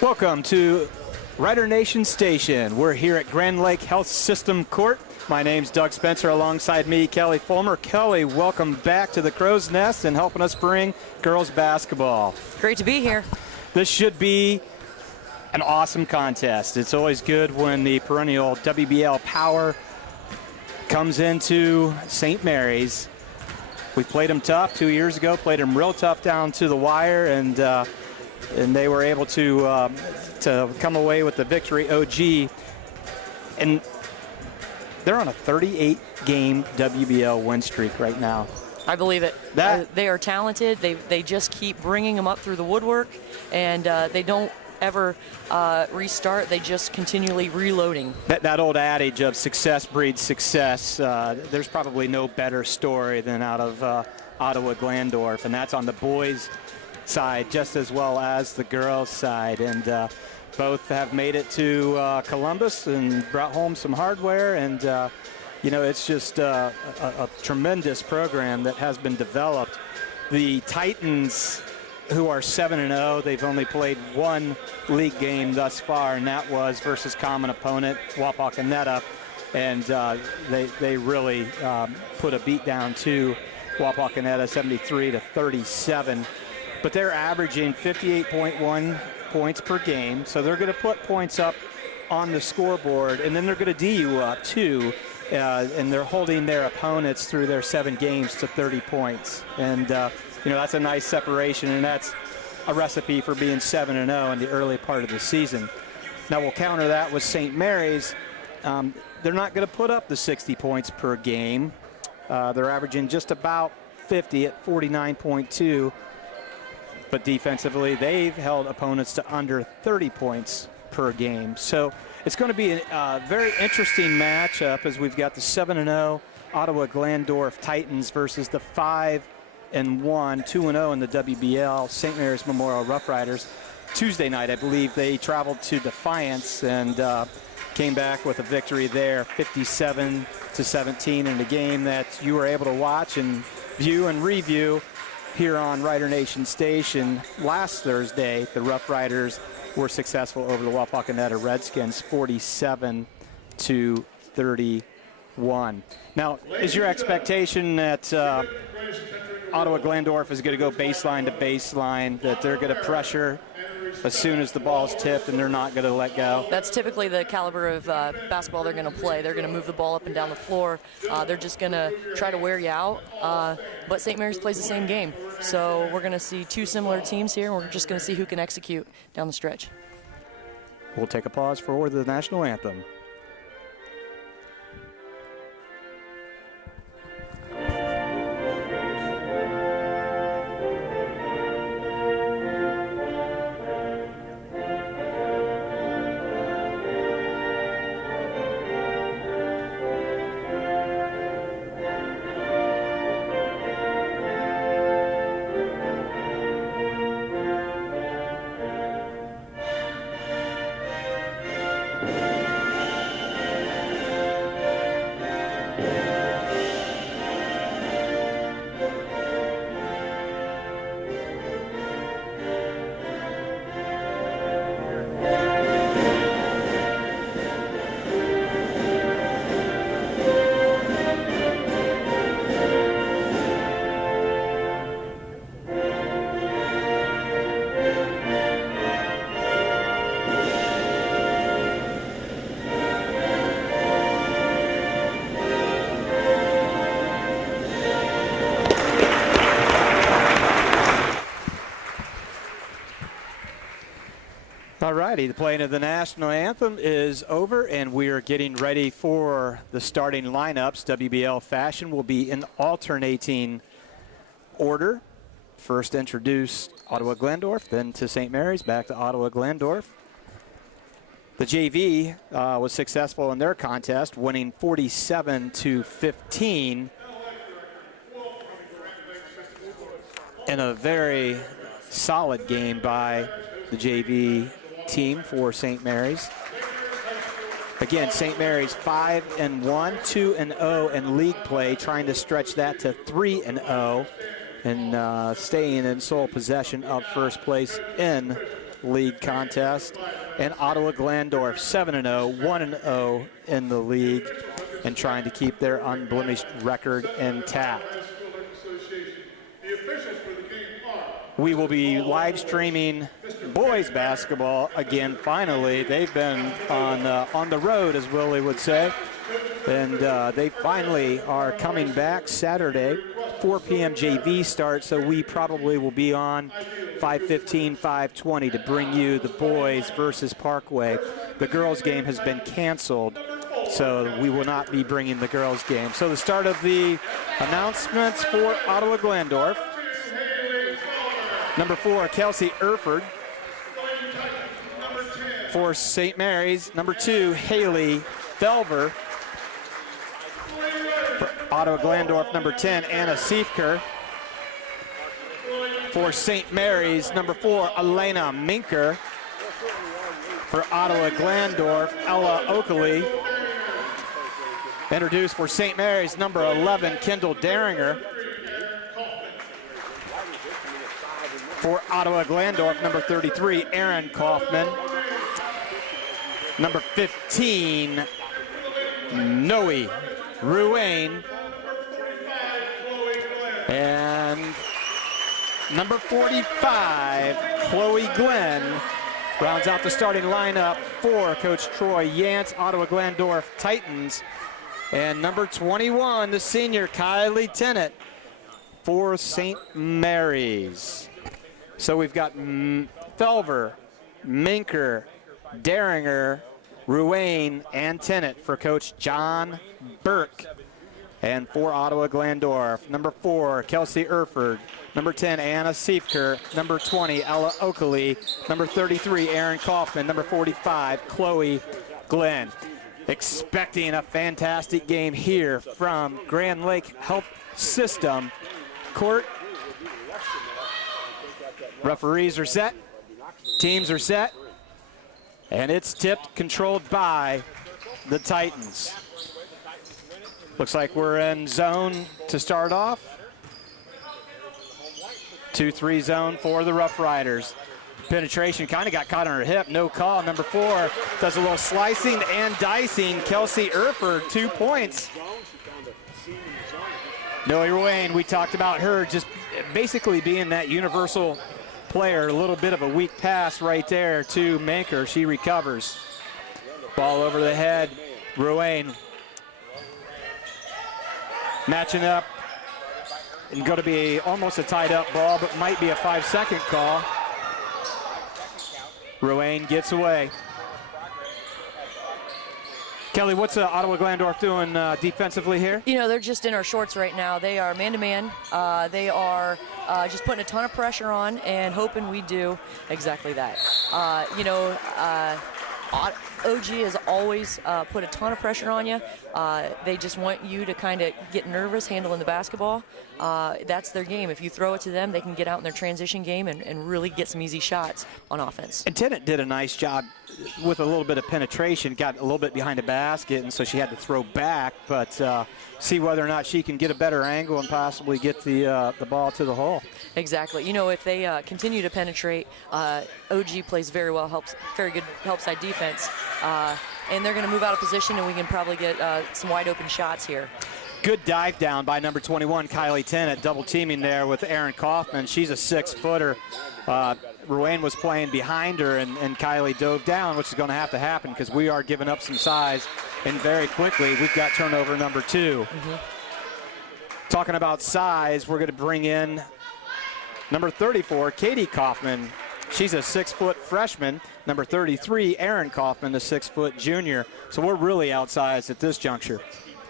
Welcome to Rider Nation Station. We're here at Grand Lake Health System Court. My name's Doug Spencer. Alongside me, Kelly Fulmer. Kelly, welcome back to the Crow's Nest and helping us bring girls basketball. Great to be here. This should be an awesome contest. It's always good when the perennial WBL power comes into St. Mary's. We played them tough 2 years ago, played them real tough down to the wire, and they were able to come away with the victory. OG, and they're on a 38-game WBL win streak right now. I believe it. They are talented. They just keep bringing them up through the woodwork, and they don't ever restart. They just continually reloading. That old adage of success breeds success, there's probably no better story than out of Ottawa-Glandorf, and that's on the boys' side just as well as the girls' side. And both have made it to Columbus and brought home some hardware, and it's just a tremendous program that has been developed. The Titans, who are 7-0, they've only played one league game thus far, and that was versus common opponent Wapakoneta, and they really put a beat down to Wapakoneta, 73-37. But they're averaging 58.1 points per game, so they're going to put points up on the scoreboard, and then they're going to D you up too, and they're holding their opponents through their 7 games to 30 points. And that's a nice separation, and that's a recipe for being 7-0 in the early part of the season. Now we'll counter that with St. Mary's. They're not going to put up the 60 points per game. They're averaging just about 50 at 49.2. But defensively, they've held opponents to under 30 points per game. So it's going to be a very interesting matchup as we've got the 7-0 Ottawa-Glandorf Titans versus the 5-1, 2-0 in the WBL St. Mary's Memorial Rough Riders. Tuesday night, I believe, they traveled to Defiance and came back with a victory there, 57-17, in a game that you were able to watch and view and review here on Rider Nation Station. Last Thursday, the Rough Riders were successful over the Wapakoneta Redskins, 47-31. Now, is your expectation that Ottawa-Glandorf is going to go baseline to baseline, that they're going to pressure as soon as the ball's tipped and they're not going to let go? That's typically the caliber of basketball they're going to play. They're going to move the ball up and down the floor. They're just going to try to wear you out. But St. Mary's plays the same game. So we're going to see two similar teams here, and we're just going to see who can execute down the stretch. We'll take a pause for the national anthem. All righty, the playing of the national anthem is over, and we are getting ready for the starting lineups. WBL fashion will be in alternating order. First introduce Ottawa-Glandorf, then to St. Mary's, back to Ottawa-Glandorf. The JV was successful in their contest, winning 47-15 in a very solid game by the JV team for St. Mary's. Again, St. Mary's 5-1, 2-0 in league play, trying to stretch that to 3-0 and staying in sole possession of first place in league contest. And Ottawa-Glandorf 7-0, 1-0 in the league, and trying to keep their unblemished record intact. We will be live streaming boys basketball again. Finally, they've been on the road, as Willie would say, and they finally are coming back Saturday. 4 p.m. JV start, so we probably will be on 5:15, 5:20 to bring you the boys versus Parkway. The girls game has been canceled, so we will not be bringing the girls game. So the start of the announcements for Ottawa-Glandorf. Number 4, Kelsey Irford. For St. Mary's, number 2, Haley Felver. For Ottawa-Glandorf, number 10, Anna Siefker. For St. Mary's, number 4, Elena Minker. For Ottawa-Glandorf, Ella Oakley. Introduced for St. Mary's, number 11, Kendall Daringer. For Ottawa-Glandorf, number 33, Aaron Kaufman. Number 15, Noe Ruane. And number 45, Chloe Glenn, rounds out the starting lineup for Coach Troy Yance, Ottawa-Glandorf Titans. And number 21, the senior, Kylie Tennant, for St. Mary's. So we've got Felver, Minker, Daringer, Ruane, and Tennant for Coach John Burke. And for Ottawa-Glandorf, number 4, Kelsey Irford. Number 10, Anna Siefker. Number 20, Ella Oakley. Number 33, Aaron Kaufman. Number 45, Chloe Glenn. Expecting a fantastic game here from Grand Lake Health System Court. Referees are set. Teams are set. And it's tipped, controlled by the Titans. Looks like we're in zone to start off. 2-3 zone for the Rough Riders. Penetration kind of got caught on her hip. No call. Number 4 does a little slicing and dicing. Kelsey Irford, 2 points. Noe Ruane, we talked about her just basically being that universal player. A little bit of a weak pass right there to Manker. She recovers. Ball over the head. Ruane matching up, and going to be almost a tied up ball, but might be a 5-second call. Ruane gets away. Kelly, what's Ottawa-Glandorf doing defensively here? You know, they're just in our shorts right now. They are man-to-man. They are just putting a ton of pressure on and hoping we do exactly that. OG has always put a ton of pressure on you. They just want you to kind of get nervous handling the basketball. That's their game. If you throw it to them, they can get out in their transition game and really get some easy shots on offense. And Tennant did a nice job with a little bit of penetration, got a little bit behind the basket, and so she had to throw back, but see whether or not she can get a better angle and possibly get the ball to the hole. Exactly. You know, if they continue to penetrate, OG plays very well, very good help side defense, and they're going to move out of position, and we can probably get some wide open shots here. Good dive down by number 21, Kylie Tennant, double teaming there with Aaron Kaufman. She's a 6-footer. Ruane was playing behind her, and Kylie dove down, which is going to happen because we are giving up some size, and very quickly we've got turnover number 2. Talking about size, we're going to bring in number 34, Katie Kaufman. She's a 6-foot freshman. Number 33, Aaron Kaufman, a 6-foot junior. So we're really outsized at this juncture.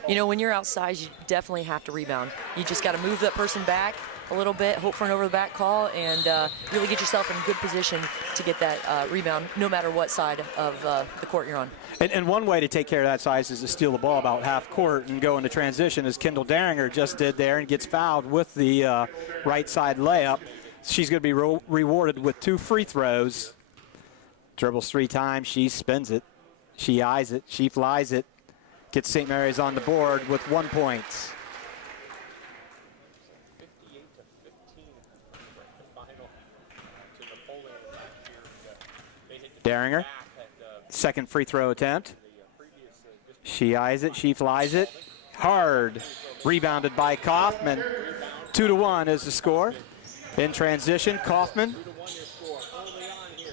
You know, when you're outside, you definitely have to rebound. You just got to move that person back a little bit, hope for an over-the-back call, and really get yourself in a good position to get that rebound, no matter what side of the court you're on. And one way to take care of that size is to steal the ball about half court and go into transition, as Kendall Daringer just did there, and gets fouled with the right side layup. She's going to be rewarded with 2 free throws. Dribbles 3 times, she spins it, she eyes it, she flies it. Gets St. Mary's on the board with 1 point. 58-15, the final to Napoleon last year. Deringer, second free throw attempt. She eyes it, she flies it. Hard, rebounded by Kaufman. 2-1 is the score. In transition, Kaufman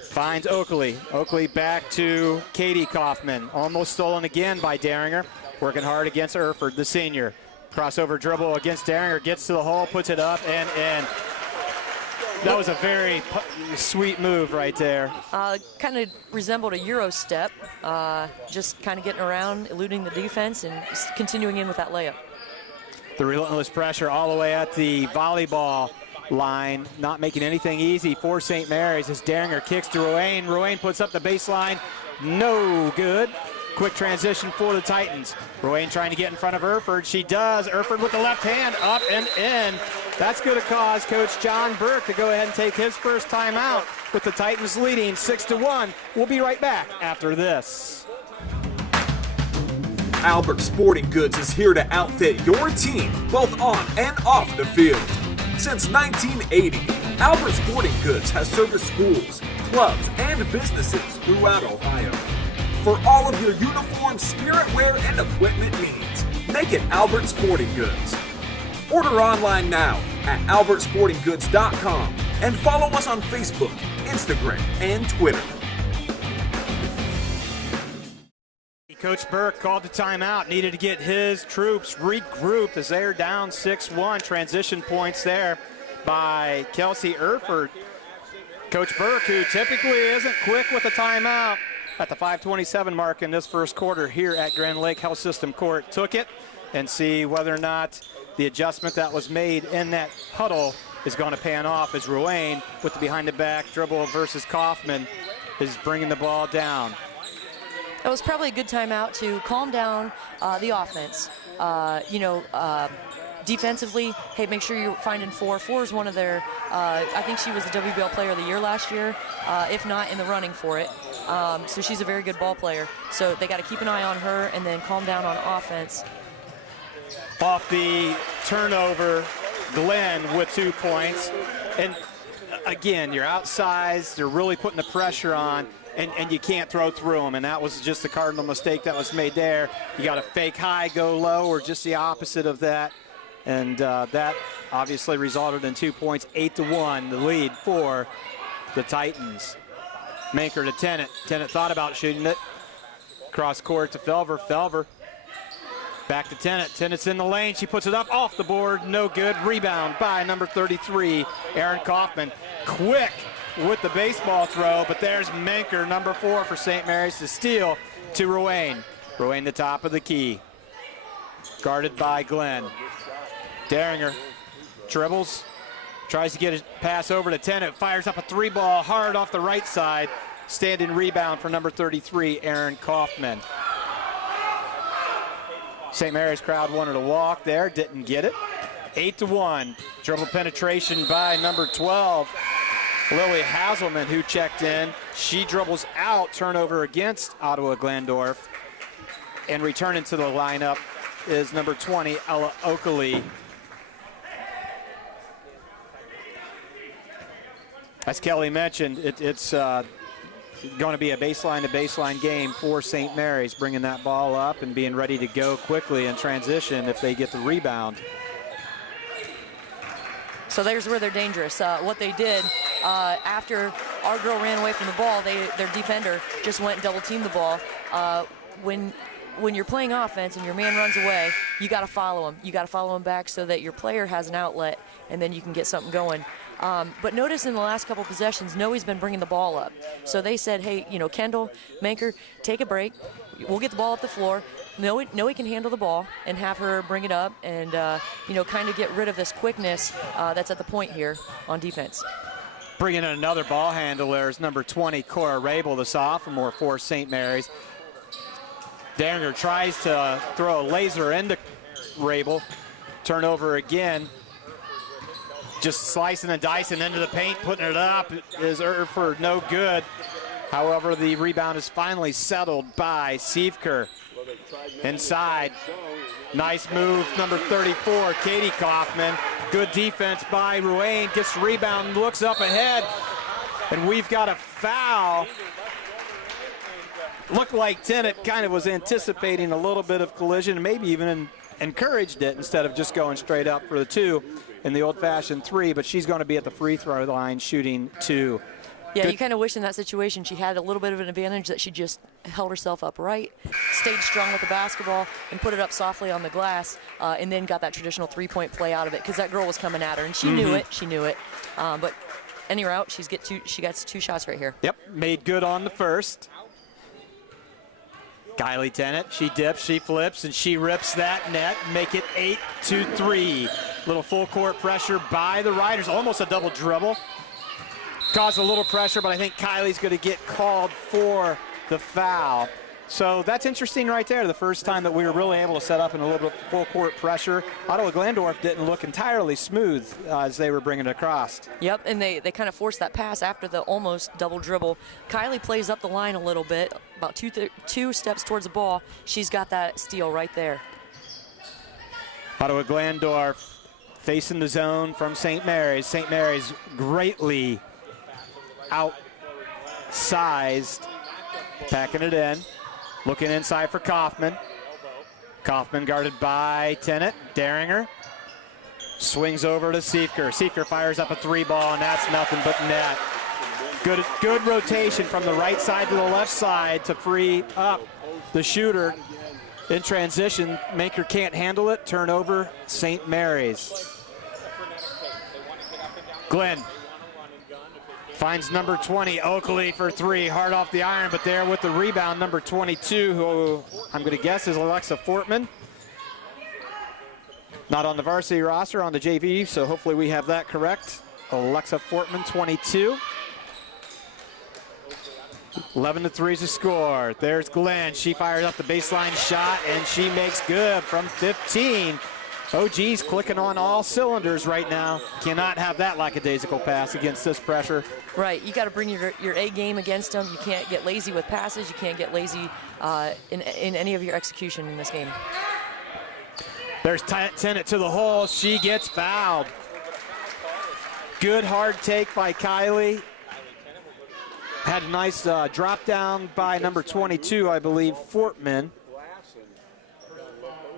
finds Oakley. Oakley back to Katie Kaufman. Almost stolen again by Deringer. Working hard against Irford, the senior. Crossover dribble against Deringer, gets to the hole, puts it up and in. That was a very sweet move right there. Kind of resembled a Euro step, just kind of getting around, eluding the defense, and continuing in with that layup. The relentless pressure all the way at the volleyball line, not making anything easy for St. Mary's as Deringer kicks to Ruane. Ruane puts up the baseline, no good. Quick transition for the Titans. Ruane trying to get in front of Irford. She does. Irford with the left hand, up and in. That's going to cause Coach John Burke to go ahead and take his first timeout with the Titans leading 6-1. We'll be right back after this. Albert Sporting Goods is here to outfit your team, both on and off the field. Since 1980, Albert Sporting Goods has serviced schools, clubs, and businesses throughout Ohio. For all of your uniform, spirit wear, and equipment needs, make it Albert Sporting Goods. Order online now at albertsportinggoods.com and follow us on Facebook, Instagram, and Twitter. Coach Burke called the timeout, needed to get his troops regrouped as they're down 6-1. Transition points there by Kelsey Irford. Coach Burke, who typically isn't quick with a timeout at the 5:27 mark in this first quarter here at Grand Lake Health System Court, took it and see whether or not the adjustment that was made in that huddle is going to pan off as Ruane with the behind-the-back dribble versus Kaufman is bringing the ball down. It was probably a good timeout to calm down the offense. Defensively, hey, make sure you're finding four. Four is one of their, I think she was the WBL Player of the Year last year, if not in the running for it. So she's a very good ball player. So they got to keep an eye on her and then calm down on offense. Off the turnover, Glenn with 2 points. And again, you're outsized. They're really putting the pressure on, and you can't throw through them. And that was just the cardinal mistake that was made there. You got to fake high, go low, or just the opposite of that. And that obviously resulted in 2 points, 8-1, the lead for the Titans. Manker to Tennant. Tennant thought about shooting it. Cross court to Felver. Felver back to Tennant. Tennant's in the lane. She puts it up off the board. No good. Rebound by number 33, Aaron Kaufman. Quick with the baseball throw, but there's Manker, number 4 for St. Mary's, to steal to Ruane. Ruane the top of the key. Guarded by Glenn. Deringer dribbles, tries to get a pass over to Tennant, fires up a 3-ball hard off the right side. Standing rebound for number 33, Aaron Kaufman. St. Mary's crowd wanted to walk there, didn't get it. 8-1, dribble penetration by number 12, Lily Haselman, who checked in. She dribbles out, turnover against Ottawa-Glandorf. And returning to the lineup is number 20, Ella Oakley. As Kelly mentioned, it's going to be a baseline-to-baseline game for St. Mary's, bringing that ball up and being ready to go quickly in transition if they get the rebound. So there's where they're dangerous. What they did after our girl ran away from the ball, their defender just went and double-teamed the ball. When you're playing offense and your man runs away, you got to follow him. You got to follow him back so that your player has an outlet, and then you can get something going. But notice in the last couple possessions, Noe's been bringing the ball up. So they said, hey, Kendall, Manker, take a break. We'll get the ball up the floor. Noe can handle the ball and have her bring it up and, kind of get rid of this quickness that's at the point here on defense. Bringing in another ball handler is number 20, Cora Rabel, the sophomore for St. Mary's. Deringer tries to throw a laser into Rabel. Turnover again. Just slicing and dicing into the paint, putting it up is Irford, no good. However, the rebound is finally settled by Siefker. Inside, nice move, number 34, Katie Kaufman. Good defense by Ruane, gets the rebound, looks up ahead, and we've got a foul Looked like Tennant kind of was anticipating a little bit of collision, and maybe even encouraged it instead of just going straight up for the 2 in the old-fashioned 3, but she's going to be at the free throw line shooting 2. Yeah, Good. you kind of wish in that situation she had a little bit of an advantage, that she just held herself upright, stayed strong with the basketball, and put it up softly on the glass, and then got that traditional three-point play out of it, because that girl was coming at her, and she knew it. She knew it. But any route, she gets 2 shots right here. Yep, made good on the first. Kylie Tennant, she dips, she flips, and she rips that net, make it 8-3. Little full court pressure by the Riders, almost a double dribble. Caused a little pressure, but I think Kylie's going to get called for the foul. So that's interesting right there. The first time that we were really able to set up in a little bit of full court pressure. Ottawa-Glandorf didn't look entirely smooth as they were bringing it across. Yep, and they kind of forced that pass after the almost double dribble. Kylie plays up the line a little bit, about two steps towards the ball. She's got that steal right there. Ottawa-Glandorf facing the zone from St. Mary's. St. Mary's greatly outsized, packing it in. Looking inside for Kaufman. Kaufman guarded by Tennant. Daringer swings over to Siefker. Siefker fires up a 3 ball, and that's nothing but net. Good rotation from the right side to the left side to free up the shooter in transition. Maker can't handle it. Turnover, St. Mary's. Glenn finds number 20, Oakley, for 3. Hard off the iron, but there with the rebound, number 22, who I'm going to guess is Alexa Fortman. Not on the varsity roster, on the JV, so hopefully we have that correct. Alexa Fortman, 22. 11-3 is the score. There's Glenn. She fires up the baseline shot, and she makes good from 15. OG's clicking on all cylinders right now. Cannot have that lackadaisical pass against this pressure. Right, you got to bring your A game against them. You can't get lazy with passes. You can't get lazy in any of your execution in this game. There's Tennant to the hole. She gets fouled. Good hard take by Kylie. Had a nice drop down by number 22, I believe, Fortman.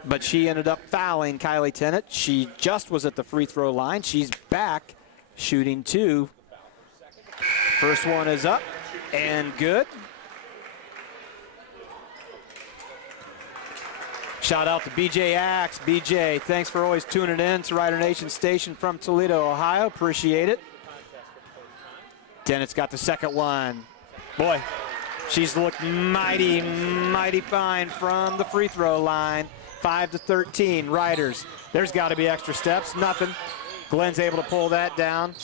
But she ended up fouling Kylie Tennant. She just was at the free throw line. She's back shooting 2. First one is up and good. Shout out to BJ Axe. BJ, thanks for always tuning in to Rider Nation Station from Toledo, Ohio. Appreciate it. Tennant's got the second one. Boy, she's looked mighty, mighty fine from the free throw line. 5-13, Riders. There's got to be extra steps. Nothing. Glenn's able to pull that down.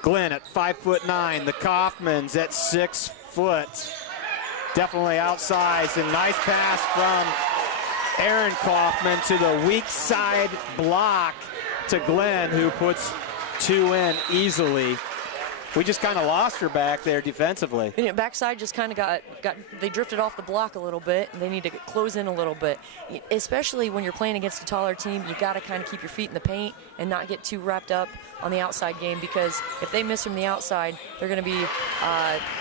Glenn at 5'9". The Kaufmans at 6 foot. Definitely outsized, and nice pass from Aaron Kaufman to the weak side block to Glenn, who puts 2 in easily. We just kind of lost her back there defensively. You know, backside just kind of they drifted off the block a little bit, and they need to close in a little bit. Especially when you're playing against a taller team, you got to kind of keep your feet in the paint and not get too wrapped up on the outside game, because if they miss from the outside, they're going to be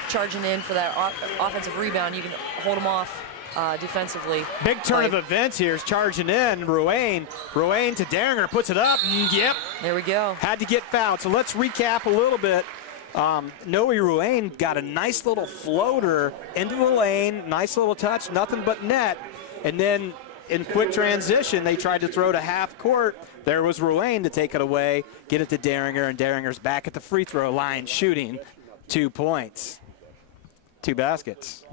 charging in for that offensive rebound. You can hold them off defensively. Big turn of events here is charging in. Ruane to Daringer, puts it up. Yep. There we go. Had to get fouled. So let's recap a little bit. Noe Ruane got a nice little floater into the lane, nice little touch, nothing but net. And then in quick transition, they tried to throw to half court. There was Ruane to take it away, get it to Daringer, and Daringer's back at the free throw line shooting 2 points, 2 baskets.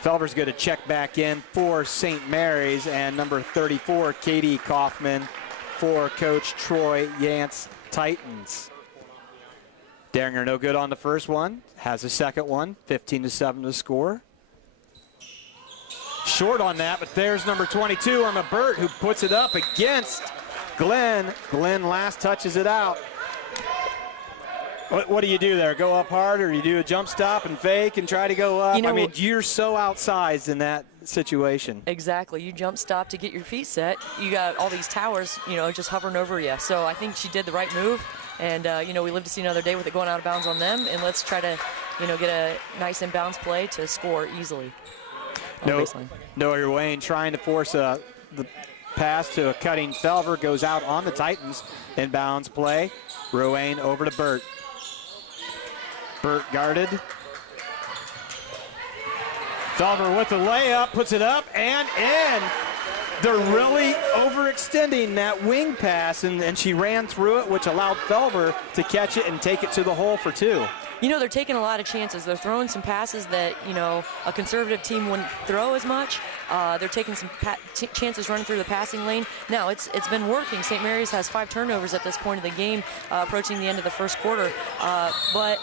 Felver's going to check back in for St. Mary's, and number 34, Katie Kaufman, for Coach Troy Yance Titans. Daringer no good on the first one, has a second one, 15-7 to score. Short on that, but there's number 22, Irma Burt, who puts it up against Glenn. Glenn last touches it out. What do you do there? Go up hard, or you do a jump stop and fake and try to go up? I mean, you're so outsized in that situation. Exactly. You jump stop to get your feet set. You got all these towers, just hovering over you. So I think she did the right move. And, we live to see another day with it going out of bounds on them. And let's try to, get a nice inbounds play to score easily. Noah Wayne trying to force the pass to a cutting Felver, goes out on the Titans. Inbounds play. Ruane over to Burt. Burt guarded. Felver with the layup, puts it up and in. They're really overextending that wing pass, and she ran through it, which allowed Felver to catch it and take it to the hole for two. They're taking a lot of chances. They're throwing some passes that, a conservative team wouldn't throw as much. They're taking some chances running through the passing lane. Now, it's been working. St. Mary's has 5 turnovers at this point of the game, approaching the end of the first quarter. But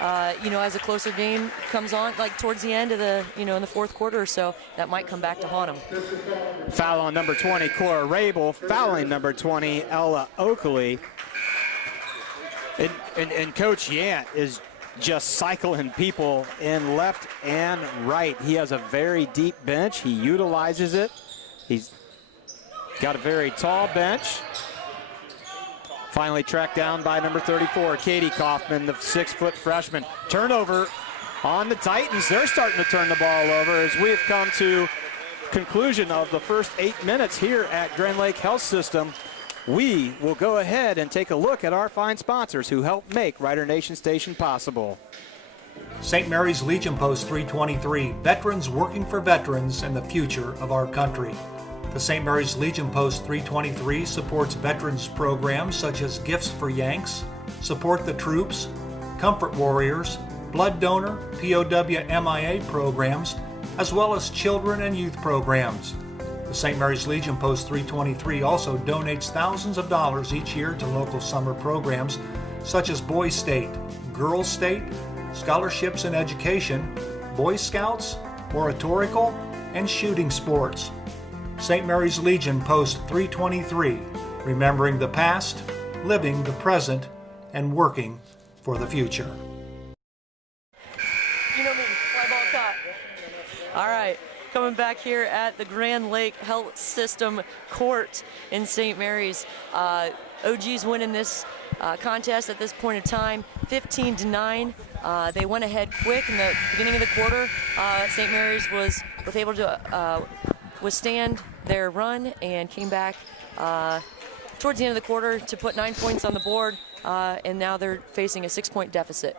as a closer game comes on, like towards the end of the, in the fourth quarter or so, that might come back to haunt them. Foul on number 20, Cora Rabel. Fouling number 20, Ella Oakley. And Coach Yant is just cycling people in left and right. He has a very deep bench. He utilizes it. He's got a very tall bench. Finally tracked down by number 34, Katie Kaufman, the 6-foot freshman. Turnover on the Titans. They're starting to turn the ball over as we have come to conclusion of the first 8 minutes here at Grand Lake Health System. We will go ahead and take a look at our fine sponsors who help make Rider Nation Station possible. St. Mary's Legion Post 323, veterans working for veterans and the future of our country. The St. Mary's Legion Post 323 supports veterans programs such as Gifts for Yanks, Support the Troops, Comfort Warriors, Blood Donor, POW MIA programs, as well as children and youth programs. The St. Mary's Legion Post 323 also donates thousands of dollars each year to local summer programs such as Boys State, Girls State, Scholarships in Education, Boy Scouts, Oratorical, and shooting sports. St. Mary's Legion Post 323, remembering the past, living the present, and working for the future. You know me, fly ball caught. All right. Coming back here at the Grand Lake Health System Court in St. Mary's. OG's winning this contest at this point in time, 15-9. They went ahead quick in the beginning of the quarter. St. Mary's was able to withstand their run and came back towards the end of the quarter to put 9 points on the board, and now they're facing a 6-point deficit.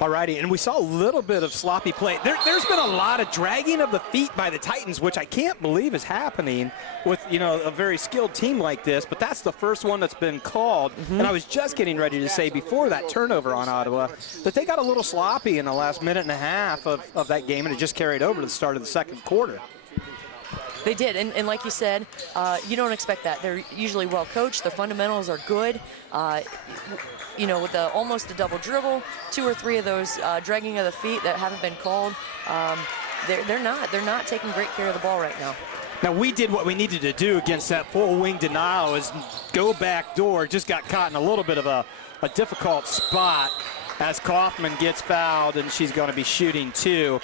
All righty, and we saw a little bit of sloppy play. There's been a lot of dragging of the feet by the Titans, which I can't believe is happening with, a very skilled team like this, but that's the first one that's been called. And I was just getting ready to say before that turnover on Ottawa that they got a little sloppy in the last minute and a half of that game, and it just carried over to the start of the second quarter. They did, and like you said, you don't expect that. They're usually well coached. The fundamentals are good. With almost a double dribble, 2 or 3 of those dragging of the feet that haven't been called, they're not taking great care of the ball right now. Now, we did what we needed to do against that full wing denial is go back door. Just got caught in a little bit of a difficult spot as Kaufman gets fouled, and she's going to be shooting 2.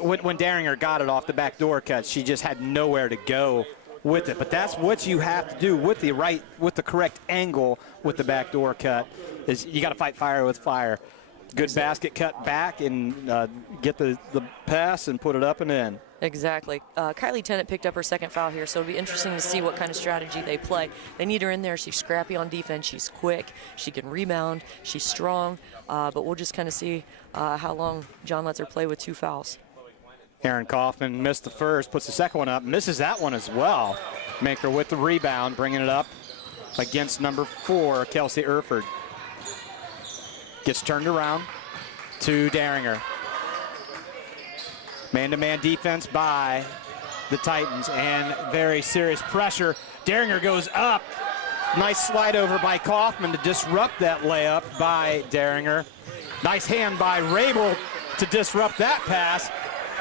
When Daringer got it off the back door cut, she just had nowhere to go with it. But that's what you have to do with the correct angle with the back door cut, is you got to fight fire with fire. Good basket cut back and get the pass and put it up and in. Exactly. Kylie Tennant picked up her second foul here, so it'll be interesting to see what kind of strategy they play. They need her in there. She's scrappy on defense. She's quick. She can rebound. She's strong. But we'll just kind of see how long John lets her play with 2 fouls. Aaron Kaufman missed the first, puts the second one up, misses that one as well. Maker with the rebound, bringing it up against number 4, Kelsey Irford. Gets turned around to Daringer. Man-to-man defense by the Titans and very serious pressure. Daringer goes up. Nice slide over by Kaufman to disrupt that layup by Daringer. Nice hand by Rabel to disrupt that pass.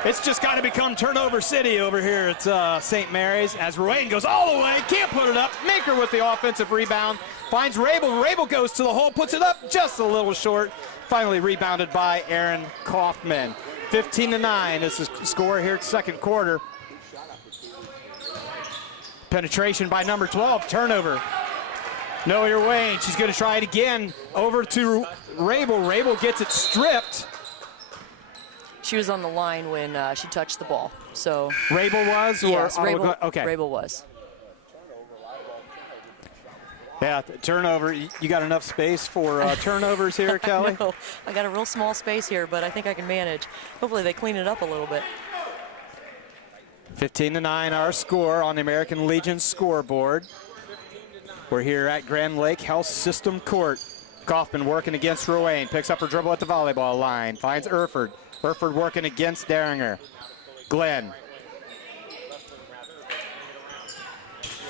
It's just got to become turnover city over here at St. Mary's as Ruane goes all the way, can't put it up. Maker with the offensive rebound, finds Rabel. Rabel goes to the hole, puts it up just a little short. Finally rebounded by Aaron Kaufman. 15-9 is the score here at second quarter. Penetration by number 12, turnover. Noe Wayne, she's going to try it again. Over to Rabel. Rabel gets it stripped. She was on the line when she touched the ball. So Rabel was? Or yes, Rabel, okay. Rabel was. Yeah, turnover. You got enough space for turnovers here, Kelly? No, I got a real small space here, but I think I can manage. Hopefully they clean it up a little bit. 15-9 our score on the American Legion scoreboard. We're here at Grand Lake Health System Court. Kaufman working against Ruane, picks up her dribble at the volleyball line, finds Irford. Irford working against Derringer. Glenn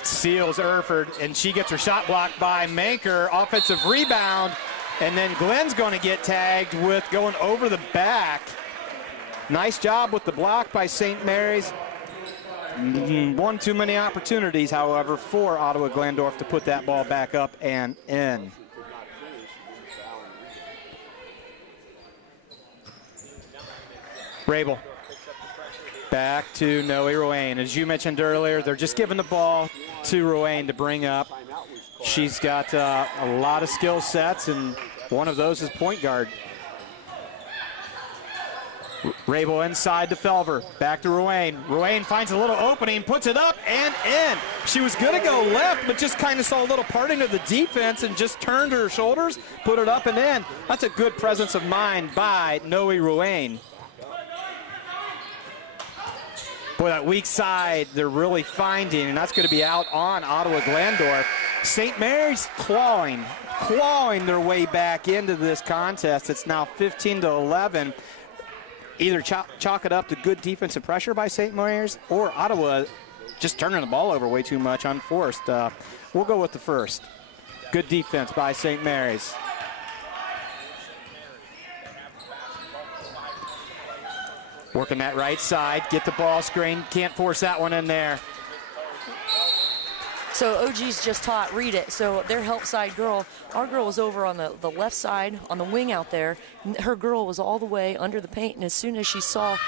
seals Irford, and she gets her shot blocked by Manker. Offensive rebound, and then Glenn's going to get tagged with going over the back. Nice job with the block by St. Mary's. One too many opportunities, however, for Ottawa-Glandorf to put that ball back up and in. Rabel back to Noe Ruane. As you mentioned earlier, they're just giving the ball to Ruane to bring up. She's got a lot of skill sets, and one of those is point guard. Rabel inside to Felver. Back to Ruane. Ruane finds a little opening, puts it up and in. She was going to go left, but just kind of saw a little parting of the defense and just turned her shoulders, put it up and in. That's a good presence of mind by Noe Ruane. Boy, that weak side they're really finding, and that's going to be out on Ottawa-Glandorf. St. Mary's clawing their way back into this contest. It's now 15-11. Either chalk it up to good defensive pressure by St. Mary's, or Ottawa just turning the ball over way too much unforced. We'll go with the first. Good defense by St. Mary's. Working that right side, get the ball screen, can't force that one in there. So OG's just taught read it. So their help side girl, our girl was over on the left side on the wing out there. Her girl was all the way under the paint, and as soon as she saw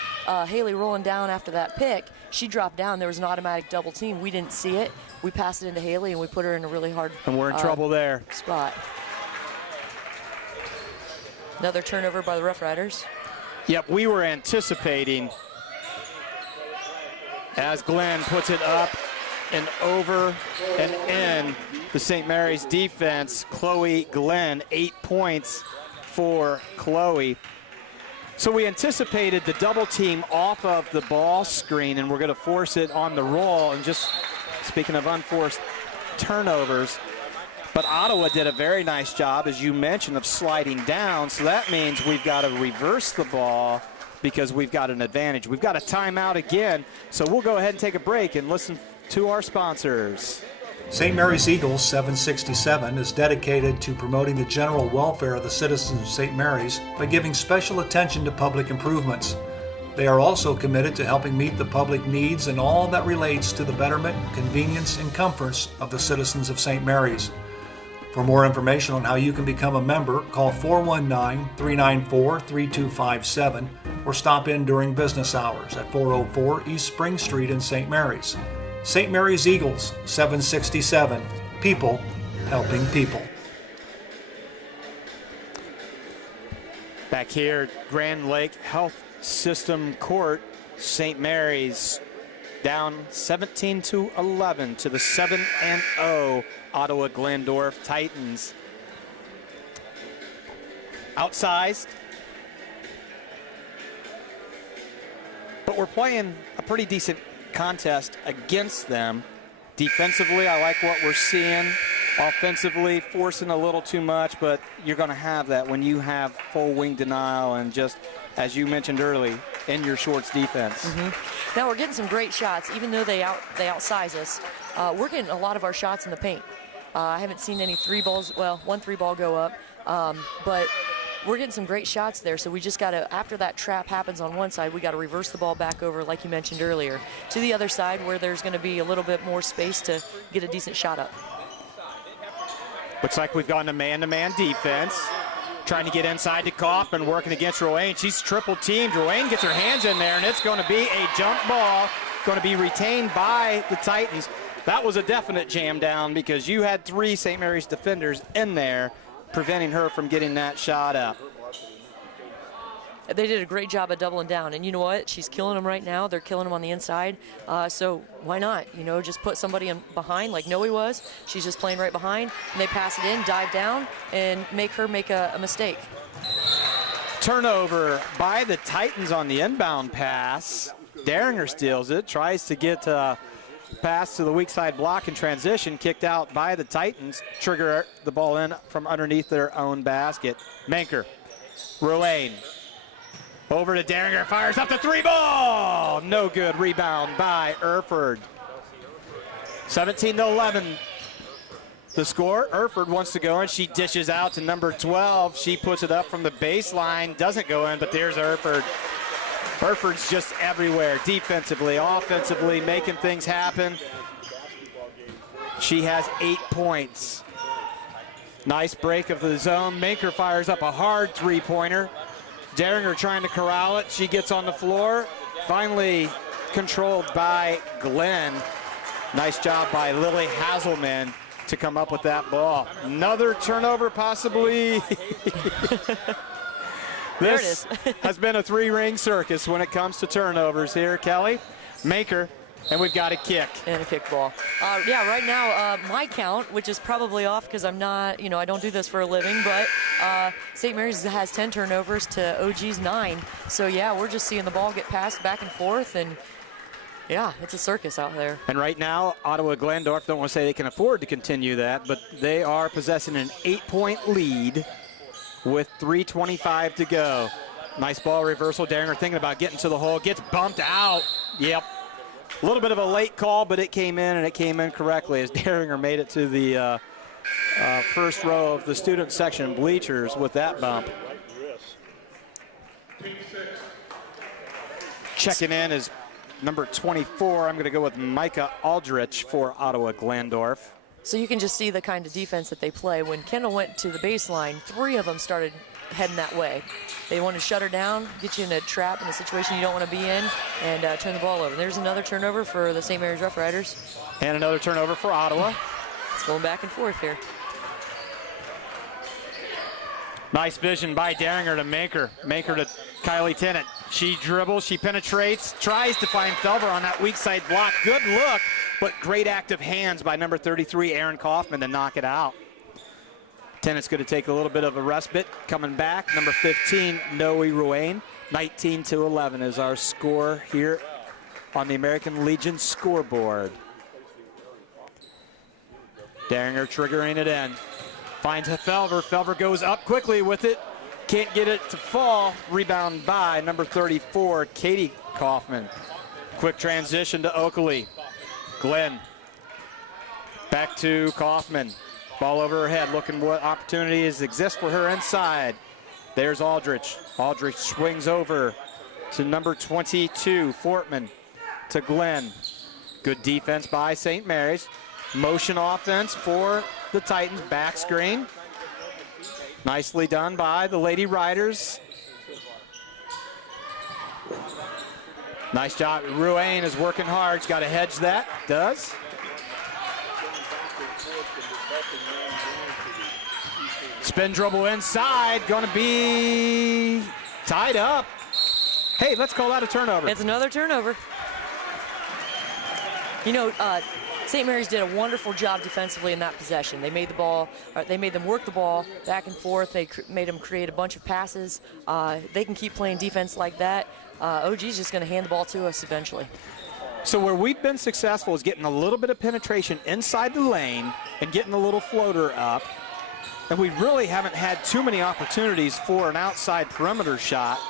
Haley rolling down after that pick, she dropped down. There was an automatic double team. We didn't see it. We passed it into Haley, and we put her in a really hard and we're in trouble there. Spot. Another turnover by the Rough Riders. Yep, we were anticipating as Glenn puts it up and over and in the St. Mary's defense. Chloe Glenn, 8 points for Chloe. So we anticipated the double team off of the ball screen, and we're going to force it on the roll. And just speaking of unforced turnovers, but Ottawa did a very nice job, as you mentioned, of sliding down. So that means we've got to reverse the ball because we've got an advantage. We've got a timeout again, so we'll go ahead and take a break and listen to our sponsors. St. Mary's Eagles 767 is dedicated to promoting the general welfare of the citizens of St. Mary's by giving special attention to public improvements. They are also committed to helping meet the public needs and all that relates to the betterment, convenience, and comforts of the citizens of St. Mary's. For more information on how you can become a member, call 419-394-3257 or stop in during business hours at 404 East Spring Street in St. Mary's. St. Mary's Eagles, 767. People helping people. Back here, Grand Lake Health System Court, St. Mary's down 17-11 to the 7-0 Ottawa-Glandorf Titans. Outsized, but we're playing a pretty decent contest against them. Defensively, I like what we're seeing. Offensively, forcing a little too much, but you're going to have that when you have full wing denial and just, as you mentioned early, in your shorts defense. Now we're getting some great shots, even though they outsize us. We're getting a lot of our shots in the paint. I haven't seen any one 3-ball go up, but we're getting some great shots there. So we just got to, after that trap happens on one side, we got to reverse the ball back over, like you mentioned earlier, to the other side where there's going to be a little bit more space to get a decent shot up. Looks like we've gone to man-to-man defense. Trying to get inside to Kaufman, working against Ruane. She's triple teamed. Ruane gets her hands in there, and it's going to be a jump ball. Going to be retained by the Titans. That was a definite jam down because you had 3 St. Mary's defenders in there preventing her from getting that shot up. They did a great job of doubling down, and you know what? She's killing them right now. They're killing them on the inside, so why not? You know, just put somebody in behind like Noe was. She's just playing right behind, and they pass it in, dive down, and make her make a mistake. Turnover by the Titans on the inbound pass. Derringer steals it, tries to get pass to the weak side block in transition, kicked out by the Titans. Trigger the ball in from underneath their own basket. Manker, Ruane. Over to Derringer, fires up the 3 ball. No good, rebound by Irford. 17-11. The score, Irford wants to go in. She dishes out to number 12. She puts it up from the baseline, doesn't go in, but there's Irford. Irford's just everywhere, defensively, offensively, making things happen. She has 8 points. Nice break of the zone. Manker fires up a hard 3-pointer. Derringer trying to corral it. She gets on the floor. Finally controlled by Glenn. Nice job by Lily Hazelman to come up with that ball. Another turnover possibly. There it is. has been a 3-ring circus when it comes to turnovers here, Kelly. Manker, and we've got a kick. And a kickball. Yeah, right now, my count, which is probably off because I'm not, you know, I don't do this for a living, but St. Mary's has 10 turnovers to OG's 9. So, yeah, we're just seeing the ball get passed back and forth, and, yeah, it's a circus out there. And right now, Ottawa-Glandorf, don't want to say they can afford to continue that, but they are possessing an 8-point lead with 3:25 to go. Nice ball reversal. Derringer thinking about getting to the hole, gets bumped out. Yep. A little bit of a late call, but it came in, and it came in correctly as Derringer made it to the first row of the student section bleachers with that bump. Checking in is number 24. I'm going to go with Micah Aldrich for Ottawa-Glandorf. So you can just see the kind of defense that they play. When Kendall went to the baseline, 3 of them started heading that way. They want to shut her down, get you in a trap, in a situation you don't want to be in, and turn the ball over. There's another turnover for the St. Mary's Rough Riders. And another turnover for Ottawa. It's going back and forth here. Nice vision by Derringer to Manker. Manker to Kylie Tennant. She dribbles, she penetrates, tries to find Felver on that weak side block. Good look, but great active hands by number 33, Aaron Kaufman, to knock it out. Tennant's going to take a little bit of a respite. Coming back, number 15, Noe Ruane. 19-11 is our score here on the American Legion scoreboard. Derringer triggering it in. Finds Felver. Felver goes up quickly with it. Can't get it to fall. Rebound by number 34, Katie Kaufman. Quick transition to Oakley. Glenn. Back to Kaufman. Ball over her head, looking what opportunities exist for her inside. There's Aldrich. Aldrich swings over to number 22, Fortman, to Glenn. Good defense by St. Mary's. Motion offense for the Titans, back screen. Nicely done by the Lady Riders. Nice job. Ruane is working hard. He's got to hedge that. Does. Spin dribble inside. Going to be tied up. Hey, let's call that a turnover. It's another turnover. You know, St. Mary's did a wonderful job defensively in that possession. They made the ball, they made them work the ball back and forth. They made them create a bunch of passes. They can keep playing defense like that. OG's just going to hand the ball to us eventually. So where we've been successful is getting a little bit of penetration inside the lane and getting a little floater up. And we really haven't had too many opportunities for an outside perimeter shot.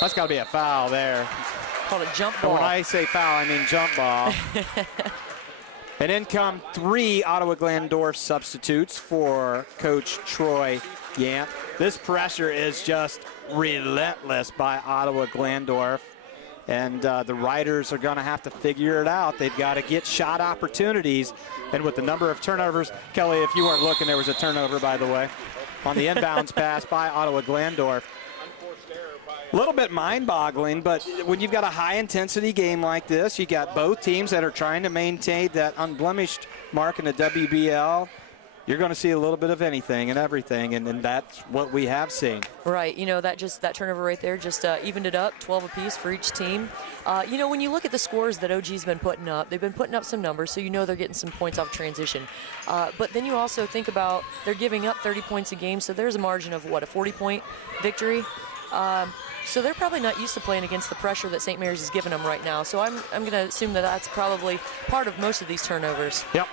That's got to be a foul there. Called a jump ball. When I say foul, I mean jump ball. And in come 3 Ottawa-Glandorf substitutes for Coach Troy Yant. This pressure is just relentless by Ottawa-Glandorf. And the Riders are going to have to figure it out. They've got to get shot opportunities. And with the number of turnovers, Kelly, if you weren't looking, there was a turnover, by the way, on the inbounds pass by Ottawa-Glandorf. A little bit mind-boggling, but when you've got a high-intensity game like this, you got both teams that are trying to maintain that unblemished mark in the WBL. You're going to see a little bit of anything and everything, and that's what we have seen. Right. That turnover right there just evened it up, 12 apiece for each team. When you look at the scores that OG's been putting up, they've been putting up some numbers, so they're getting some points off transition. But then you also think about they're giving up 30 points a game, so there's a margin of, a 40-point victory? So they're probably not used to playing against the pressure that St. Mary's is giving them right now. So I'm going to assume that that's probably part of most of these turnovers. Yep.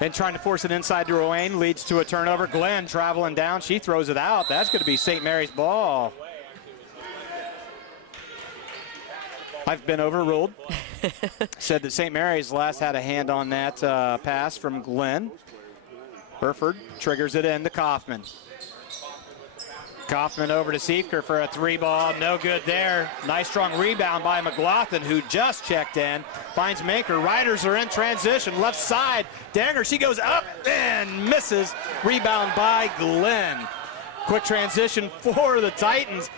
And trying to force it inside to Rowan leads to a turnover. Glenn traveling down. She throws it out. That's going to be St. Mary's ball. I've been overruled. Said that St. Mary's last had a hand on that pass from Glenn. Irford triggers it in to Kaufman. Kaufman over to Siefker for a 3-ball. No good there. Nice strong rebound by McLaughlin, who just checked in. Finds Maker. Riders are in transition. Left side. Danger. She goes up and misses. Rebound by Glenn. Quick transition for the Titans.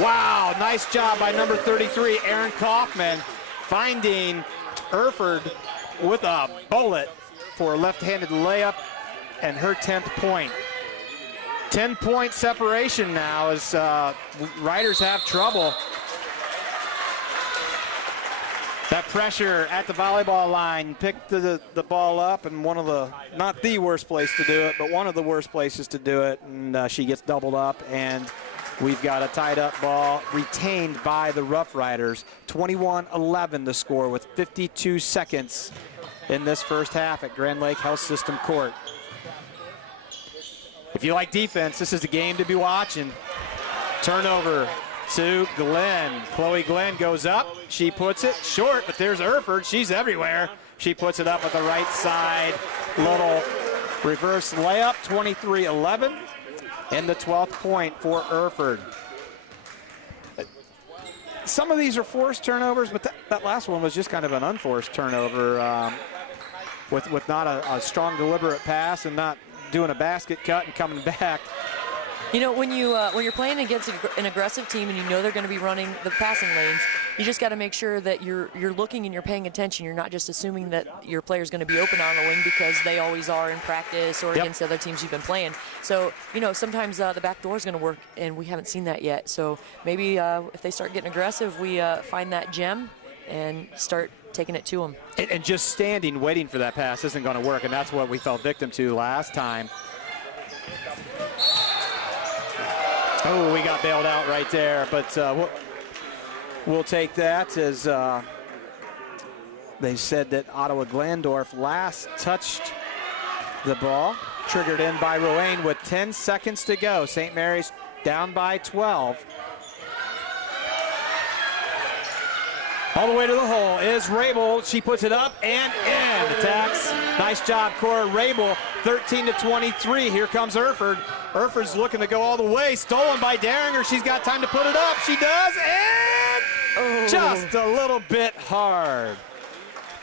Wow. Nice job by number 33, Aaron Kaufman, finding Irford with a bullet for a left-handed layup and her 10th point. 10-point separation now as Riders have trouble. That pressure at the volleyball line picked the ball up, and one of the, not the worst place to do it, but one of the worst places to do it, and she gets doubled up, and we've got a tied up ball retained by the Rough Riders. 21-11 the score with 52 seconds in this first half at Grand Lake Health System Court. If you like defense, this is the game to be watching. Turnover to Glenn. Chloe Glenn goes up. She puts it short, but there's Irford. She's everywhere. She puts it up at the right side. Little reverse layup, 23-11. And the 12th point for Irford. Some of these are forced turnovers, but that last one was just kind of an unforced turnover with not a strong, deliberate pass and not doing a basket cut and coming back. When you're playing against an aggressive team and they're going to be running the passing lanes, you just got to make sure that you're looking and you're paying attention. You're not just assuming that your player's going to be open on the wing because they always are in practice or against other teams you've been playing. So, sometimes the back door is going to work, and we haven't seen that yet. So maybe if they start getting aggressive, we find that gem and start taking it to them. And just standing, waiting for that pass isn't going to work, and that's what we fell victim to last time. Oh, we got bailed out right there, but we'll take that as they said that Ottawa-Glandorf last touched the ball. Triggered in by Rowan with 10 seconds to go. St. Mary's down by 12. All the way to the hole is Rabel. She puts it up and in. Attacks. Nice job, Cora Rabel. 13-23. Here comes Irford. Irford's looking to go all the way. Stolen by Daringer. She's got time to put it up. She does, and just a little bit hard.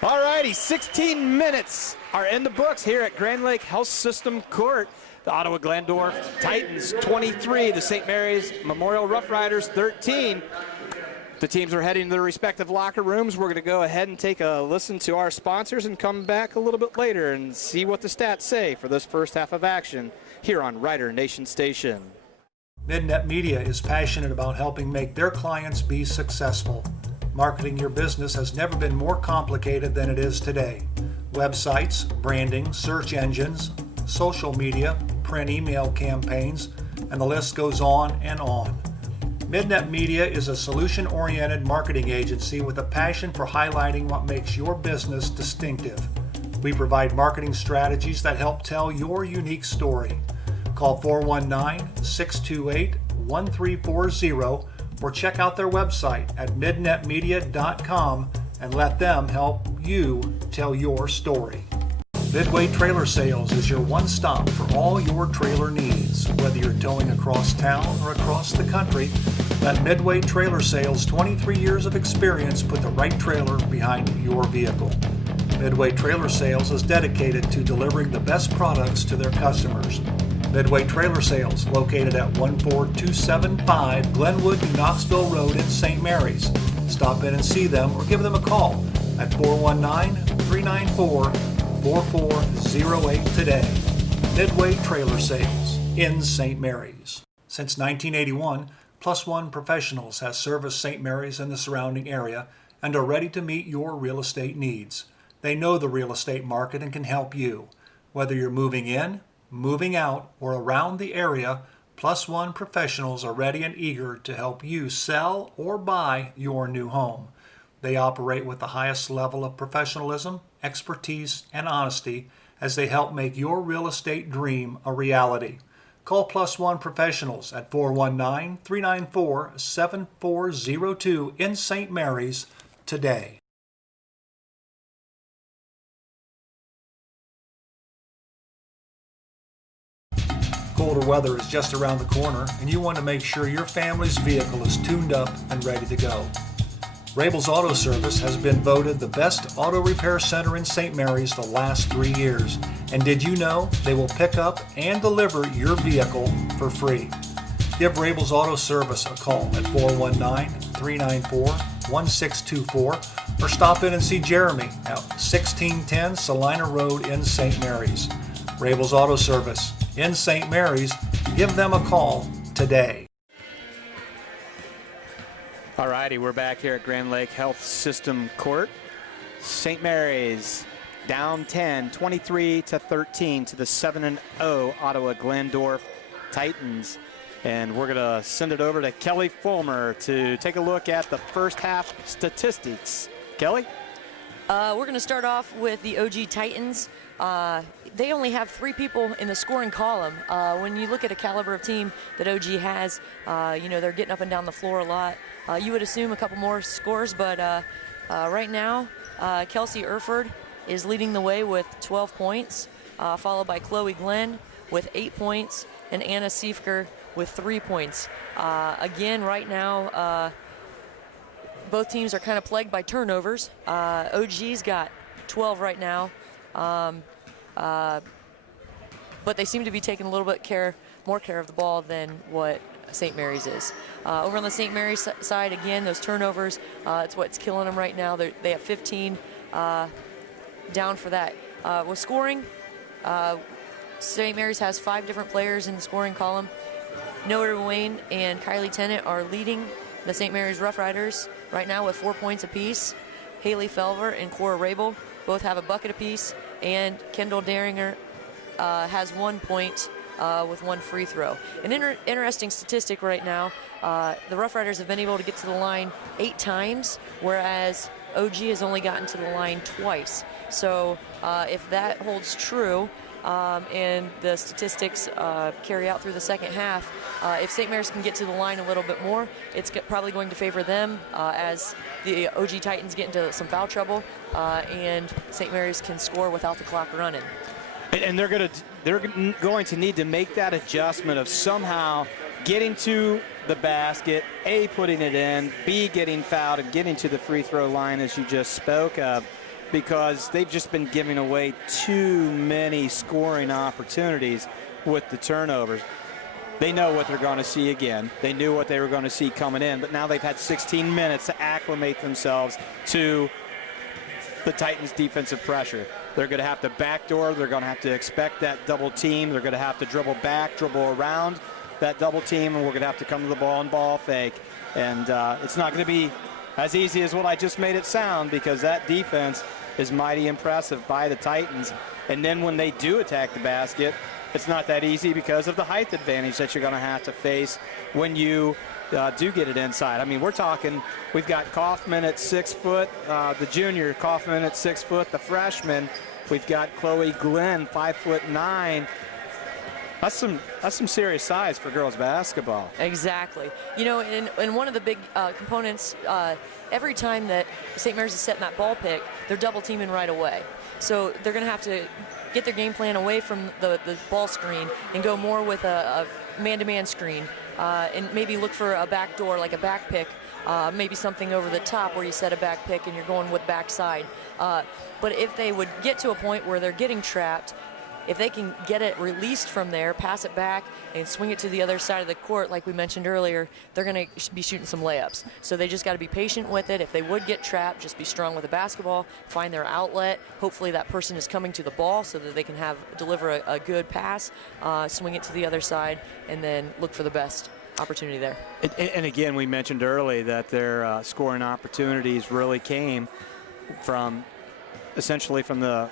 All righty, 16 minutes are in the books here at Grand Lake Health System Court. The Ottawa-Glandorf Titans 23, the St. Mary's Memorial Rough Riders 13. The teams are heading to their respective locker rooms. We're going to go ahead and take a listen to our sponsors and come back a little bit later and see what the stats say for this first half of action here on Rider Nation Station. Midnet Media is passionate about helping make their clients be successful. Marketing your business has never been more complicated than it is today. Websites, branding, search engines, social media, print email campaigns, and the list goes on and on. Midnet Media is a solution-oriented marketing agency with a passion for highlighting what makes your business distinctive. We provide marketing strategies that help tell your unique story. Call 419-628-1340 or check out their website at midnetmedia.com and let them help you tell your story. Midway Trailer Sales is your one-stop for all your trailer needs. Whether you're towing across town or across the country, let Midway Trailer Sales' 23 years of experience put the right trailer behind your vehicle. Midway Trailer Sales is dedicated to delivering the best products to their customers. Midway Trailer Sales, located at 14275 Glenwood, Knoxville Road in St. Mary's. Stop in and see them or give them a call at 419-394-4408 today. Midway Trailer Sales in St. Mary's. Since 1981, Plus One Professionals has serviced St. Mary's and the surrounding area and are ready to meet your real estate needs. They know the real estate market and can help you. Whether you're moving in, moving out, or around the area, Plus One Professionals are ready and eager to help you sell or buy your new home. They operate with the highest level of professionalism, expertise, and honesty as they help make your real estate dream a reality. Call Plus One Professionals at 419-394-7402 in St. Mary's today. Colder weather is just around the corner, and you want to make sure your family's vehicle is tuned up and ready to go. Rabel's Auto Service has been voted the best auto repair center in St. Mary's the last 3 years. And did you know they will pick up and deliver your vehicle for free? Give Rabel's Auto Service a call at 419-394-1624 or stop in and see Jeremy at 1610 Salina Road in St. Mary's. Rabel's Auto Service in St. Mary's. Give them a call today. All righty, we're back here at Grand Lake Health System Court. St. Mary's down 10, 23-13 to the 7-0 Ottawa-Glandorf Titans. And we're going to send it over to Kelly Fulmer to take a look at the first half statistics. Kelly? We're going to start off with the OG Titans. They only have 3 people in the scoring column. When you look at a caliber of team that OG has, they're getting up and down the floor a lot. You would assume a couple more scores, but right now, Kelsey Irford is leading the way with 12 points, followed by Chloe Glenn with 8 points, and Anna Siefker with 3 points. Again, right now, both teams are kind of plagued by turnovers. OG's got 12 right now, but they seem to be taking a little bit more care of the ball than what St. Mary's is. Over on the St. Mary's side, again, those turnovers, it's what's killing them right now. They have 15 down for that. With scoring, St. Mary's has 5 different players in the scoring column. Noah Wayne and Kylie Tennant are leading the St. Mary's Rough Riders right now with 4 points apiece. Haley Felver and Cora Rabel both have a bucket apiece, and Kendall Daringer has 1 point with 1 free throw. An interesting statistic right now, the Rough Riders have been able to get to the line 8 times, whereas OG has only gotten to the line twice. So if that holds true, and the statistics carry out through the second half, if St. Mary's can get to the line a little bit more, it's probably going to favor them as the OG Titans get into some foul trouble, and St. Mary's can score without the clock running. And they're going to need to make that adjustment of somehow getting to the basket, A, putting it in, B, getting fouled and getting to the free throw line, as you just spoke of, because they've just been giving away too many scoring opportunities with the turnovers. They know what they're going to see again. They knew what they were going to see coming in, but now they've had 16 minutes to acclimate themselves to the Titans' defensive pressure. They're going to have to backdoor. They're going to have to expect that double team. They're going to have to dribble back, dribble around that double team, and we're going to have to come to the ball and ball fake. And it's not going to be as easy as what I just made it sound, because that defense is mighty impressive by the Titans. And then when they do attack the basket, it's not that easy because of the height advantage that you're going to have to face when you do get it inside. I mean, we're talking, we've got Kaufman at 6 foot, the junior, Kaufman at 6 foot, the freshman. We've got Chloe Glenn, 5'9". That's some serious size for girls basketball. Exactly. You know, and one of the big components, every time that St. Mary's is setting that ball pick, they're double teaming right away. So they're going to have to get their game plan away from the ball screen and go more with a man-to-man screen, and maybe look for a back door, like a back pick, maybe something over the top where you set a back pick and you're going with backside. But if they would get to a point where they're getting trapped, if they can get it released from there, pass it back, and swing it to the other side of the court, like we mentioned earlier, they're going to be shooting some layups. So they just got to be patient with it. If they would get trapped, just be strong with the basketball, find their outlet. Hopefully that person is coming to the ball so that they can deliver a good pass, swing it to the other side, and then look for the best opportunity there. And again, we mentioned early that their scoring opportunities really came from essentially from the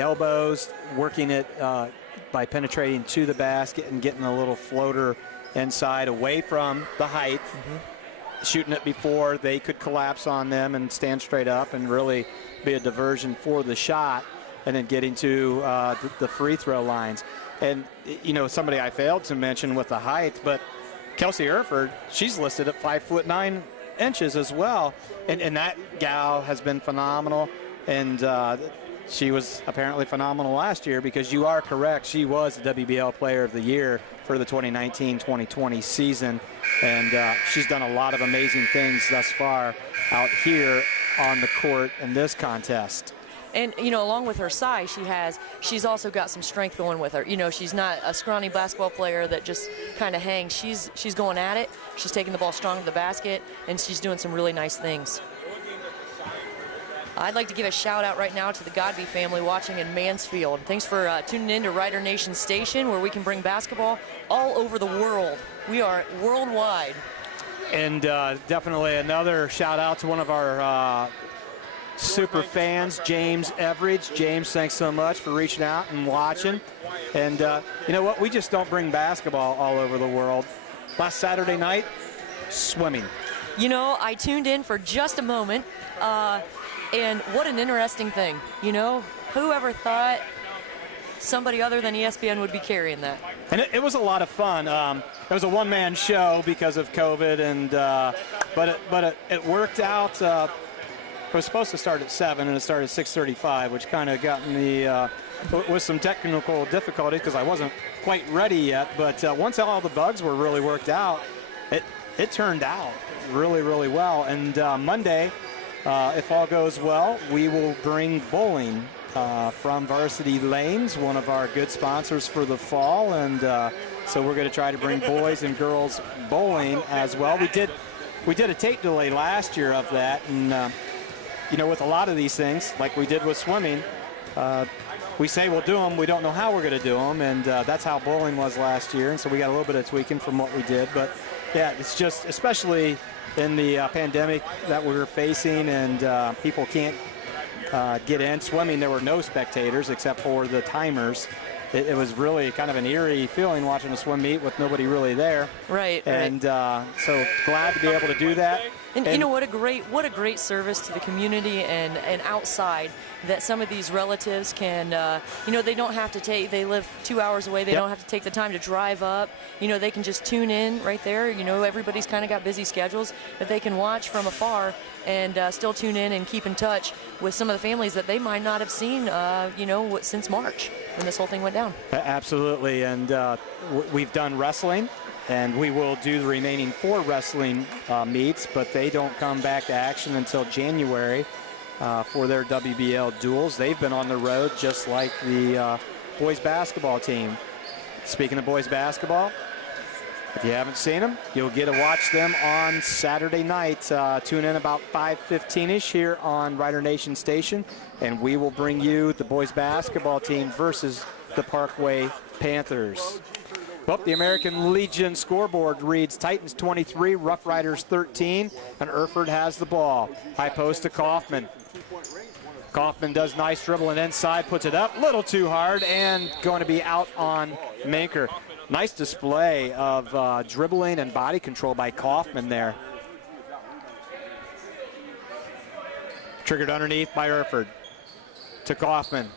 elbows, working it by penetrating to the basket and getting a little floater inside away from the height, shooting it before they could collapse on them and stand straight up and really be a diversion for the shot, and then getting to the free throw lines. And, you know, somebody I failed to mention with the height, but Kelsey Irford, she's listed at 5'9" as well. And that gal has been phenomenal. And she was apparently phenomenal last year, because you are correct. She was the WBL Player of the Year for the 2019-2020 season. And she's done a lot of amazing things thus far out here on the court in this contest. And, you know, along with her size, she's also got some strength going with her. You know, she's not a scrawny basketball player that just kind of hangs. She's going at it. She's taking the ball strong to the basket, and she's doing some really nice things. I'd like to give a shout out right now to the Godby family watching in Mansfield. Thanks for tuning in to Rider Nation Station, where we can bring basketball all over the world. We are worldwide. And definitely another shout out to one of our super fans, James Everidge. James, thanks so much for reaching out and watching. And you know what? We just don't bring basketball all over the world. Last Saturday night, swimming. You know, I tuned in for just a moment, and what an interesting thing. You know, whoever thought somebody other than ESPN would be carrying that? And it was a lot of fun. It was a one-man show because of COVID, and but it worked out. It was supposed to start at 7, and it started at 6:35, which kind of got me with some technical difficulties because I wasn't quite ready yet. But once all the bugs were really worked out, it turned out really, really well. And Monday, if all goes well, we will bring bowling from Varsity Lanes, one of our good sponsors for the fall. And so we're going to try to bring boys and girls bowling as well. We did a tape delay last year of that, and you know, with a lot of these things, like we did with swimming, we say we'll do them, we don't know how we're going to do them, and that's how bowling was last year, and so we got a little bit of tweaking from what we did. But yeah, it's just, especially in the pandemic that we were facing, and people can't get in. Swimming, there were no spectators except for the timers. It was really kind of an eerie feeling watching a swim meet with nobody really there. Right. And so glad to be able to do that. And you know, what a great service to the community and outside, that some of these relatives can, you know, they don't have to they live 2 hours away. They don't have to take the time to drive up. You know, they can just tune in right there. You know, everybody's kind of got busy schedules, but they can watch from afar and still tune in and keep in touch with some of the families that they might not have seen, you know, since March when this whole thing went down. Absolutely. And we've done wrestling. And we will do the remaining 4 wrestling meets, but they don't come back to action until January for their WBL duels. They've been on the road just like the boys basketball team. Speaking of boys basketball, if you haven't seen them, you'll get to watch them on Saturday night. Tune in about 5:15-ish here on Rider Nation Station, and we will bring you the boys basketball team versus the Parkway Panthers. Well, the American Legion scoreboard reads Titans 23, Rough Riders 13, and Irford has the ball. High post to Kaufman. Kaufman does nice dribbling inside, puts it up, a little too hard, and going to be out on Manker. Nice display of dribbling and body control by Kaufman there. Triggered underneath by Irford to Kaufman.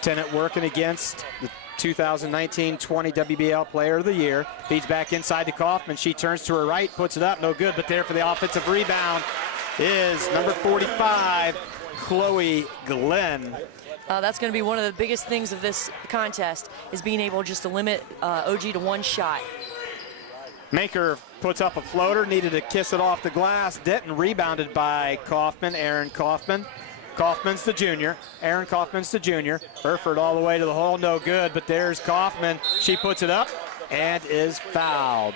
Tennant working against the 2019-20 WBL Player of the Year. Feeds back inside to Kaufman. She turns to her right, puts it up, no good, but there for the offensive rebound is number 45, Chloe Glenn. That's going to be one of the biggest things of this contest, is being able just to limit OG to 1 shot. Manker puts up a floater, needed to kiss it off the glass. Denton rebounded by Kaufman, Aaron Kaufman. Kaufman's the junior. Aaron Kaufman's the junior. Irford all the way to the hole, no good, but there's Kaufman. She puts it up and is fouled.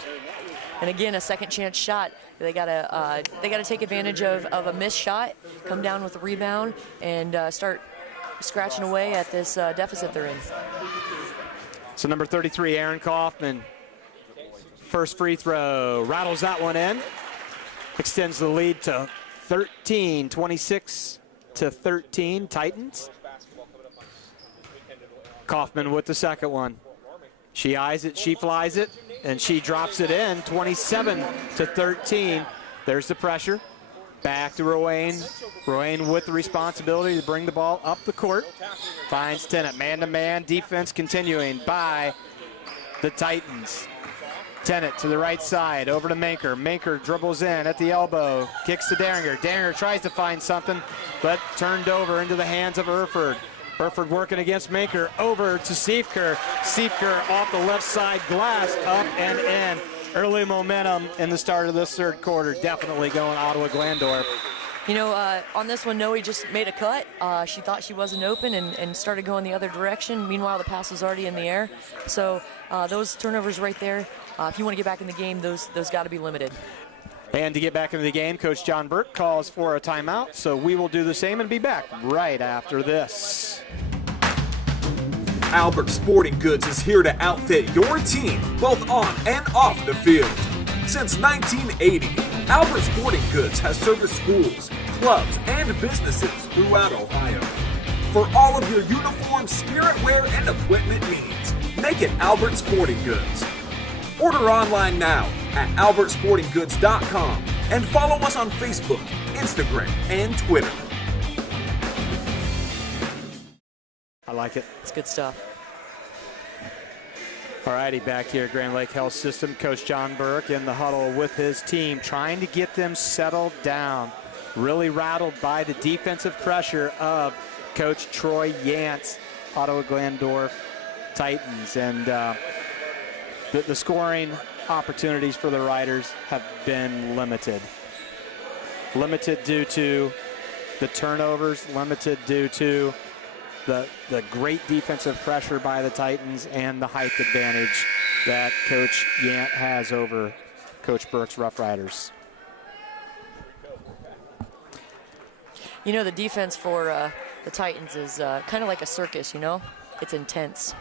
And again, a second chance shot. They gotta take advantage of a missed shot, come down with a rebound, and start scratching away at this deficit they're in. So number 33, Aaron Kaufman. First free throw, rattles that one in. Extends the lead to 13, 26-13, Titans. Kaufman with the second one. She eyes it, she flies it, and she drops it in, 27-13. There's the pressure. Back to Rowan. Rowan with the responsibility to bring the ball up the court. Finds Tennant, man-to-man, defense continuing by the Titans. Tennant to the right side, over to Manker. Manker dribbles in at the elbow, kicks to Derringer. Derringer tries to find something, but turned over into the hands of Irford. Irford working against Manker, over to Siefker. Siefker off the left side glass, up and in. Early momentum in the start of this third quarter, definitely going Ottawa-Glandorf. You know, on this one, Noe just made a cut. She thought she wasn't open and started going the other direction. Meanwhile, the pass was already in the air. So those turnovers right there, if you want to get back in the game, those got to be limited. And to get back into the game, Coach John Burke calls for a timeout. So we will do the same and be back right after this. Albert Sporting Goods is here to outfit your team, both on and off the field. Since 1980, Albert Sporting Goods has serviced schools, clubs, and businesses throughout Ohio. For all of your uniform, spirit wear, and equipment needs, make it Albert Sporting Goods. Order online now at albertsportinggoods.com and follow us on Facebook, Instagram, and Twitter. I like it. It's good stuff. All righty, back here at Grand Lake Health System, Coach John Burke in the huddle with his team, trying to get them settled down. Really rattled by the defensive pressure of Coach Troy Yance, Ottawa-Glandorf Titans. And the scoring opportunities for the Riders have been limited. Limited due to the turnovers, limited due to the great defensive pressure by the Titans and the height advantage that Coach Yant has over Coach Burke's Rough Riders. You know, the defense for the Titans is kind of like a circus, you know? It's intense.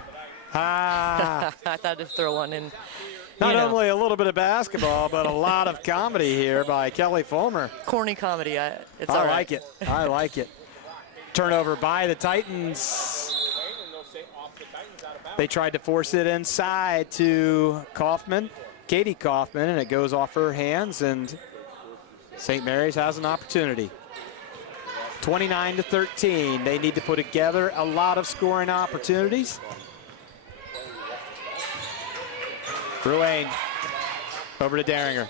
Ah. I thought I'd throw one in. Not only a little bit of basketball, but a lot of comedy here by Kelly Fulmer. Corny comedy. It's I all right. like it. I like it. Turnover by the Titans. They tried to force it inside to Kaufman, Katie Kaufman, and it goes off her hands, and St. Mary's has an opportunity. 29-13. They need to put together a lot of scoring opportunities. Ruane over to Derringer.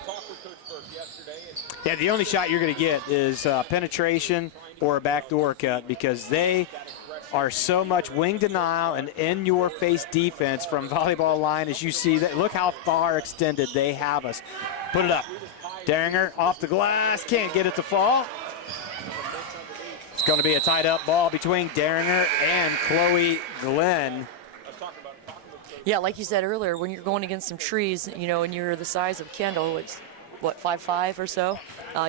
Yeah, the only shot you're going to get is penetration or a backdoor cut, because they are so much wing denial and in-your-face defense from volleyball line. As you see, that, look how far extended they have us. Put it up. Derringer off the glass, can't get it to fall. It's going to be a tied-up ball between Derringer and Chloe Glenn. Yeah, like you said earlier, when you're going against some trees, you know, and you're the size of Kendall, which, what, 5'5" or so,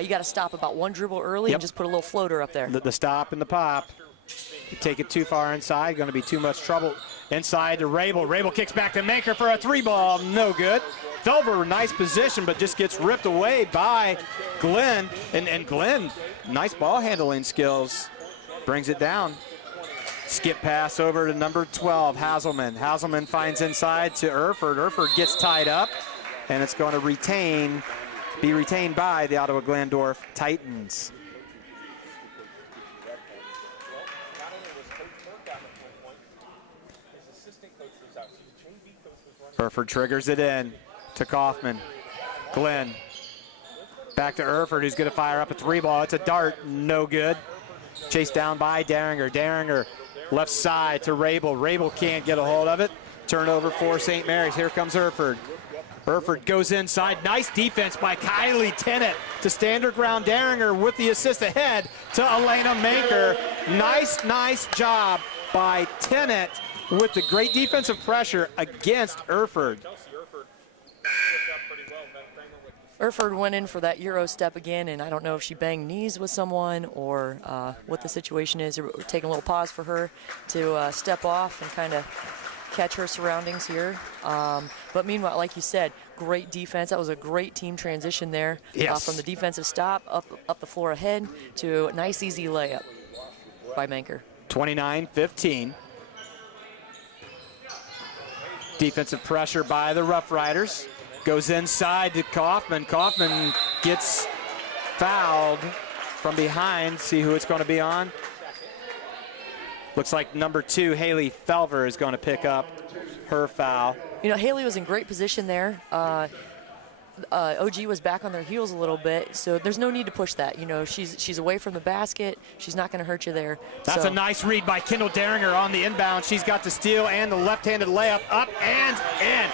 you got to stop about one dribble early and just put a little floater up there. The stop and the pop. You take it too far inside, going to be too much trouble. Inside to Rabel. Rabel kicks back to Manker for a three ball. No good. Felver, nice position, but just gets ripped away by Glenn. And Glenn, nice ball handling skills. Brings it down. Skip pass over to number 12, Haselman. Haselman finds inside to Irford. Irford gets tied up, and it's going to be retained by the Ottawa-Glandorf Titans. Irford triggers it in to Kaufman. Glenn. Back to Irford, who's going to fire up a three ball. It's a dart, no good. Chased down by Derringer. Derringer left side to Rabel. Rabel can't get a hold of it. Turnover for St. Mary's. Here comes Irford. Irford goes inside. Nice defense by Kylie Tennant to stand her ground. Derringer with the assist ahead to Elena Manker. Nice job by Tennant with the great defensive pressure against Irford. Irford went in for that Euro step again, and I don't know if she banged knees with someone or what the situation is. We're taking a little pause for her to step off and kind of catch her surroundings here. But meanwhile, like you said, great defense. That was a great team transition there. Yes. From the defensive stop up the floor ahead to a nice, easy layup by Manker. 29-15. Defensive pressure by the Rough Riders. Goes inside to Kaufman. Kaufman gets fouled from behind. See who it's going to be on. Looks like number 2, Haley Felver, is going to pick up her foul. You know, Haley was in great position there. OG was back on their heels a little bit, so there's no need to push that. You know, she's away from the basket. She's not going to hurt you there. That's a nice read by Kendall Daringer on the inbound. She's got the steal and the left-handed layup up and in.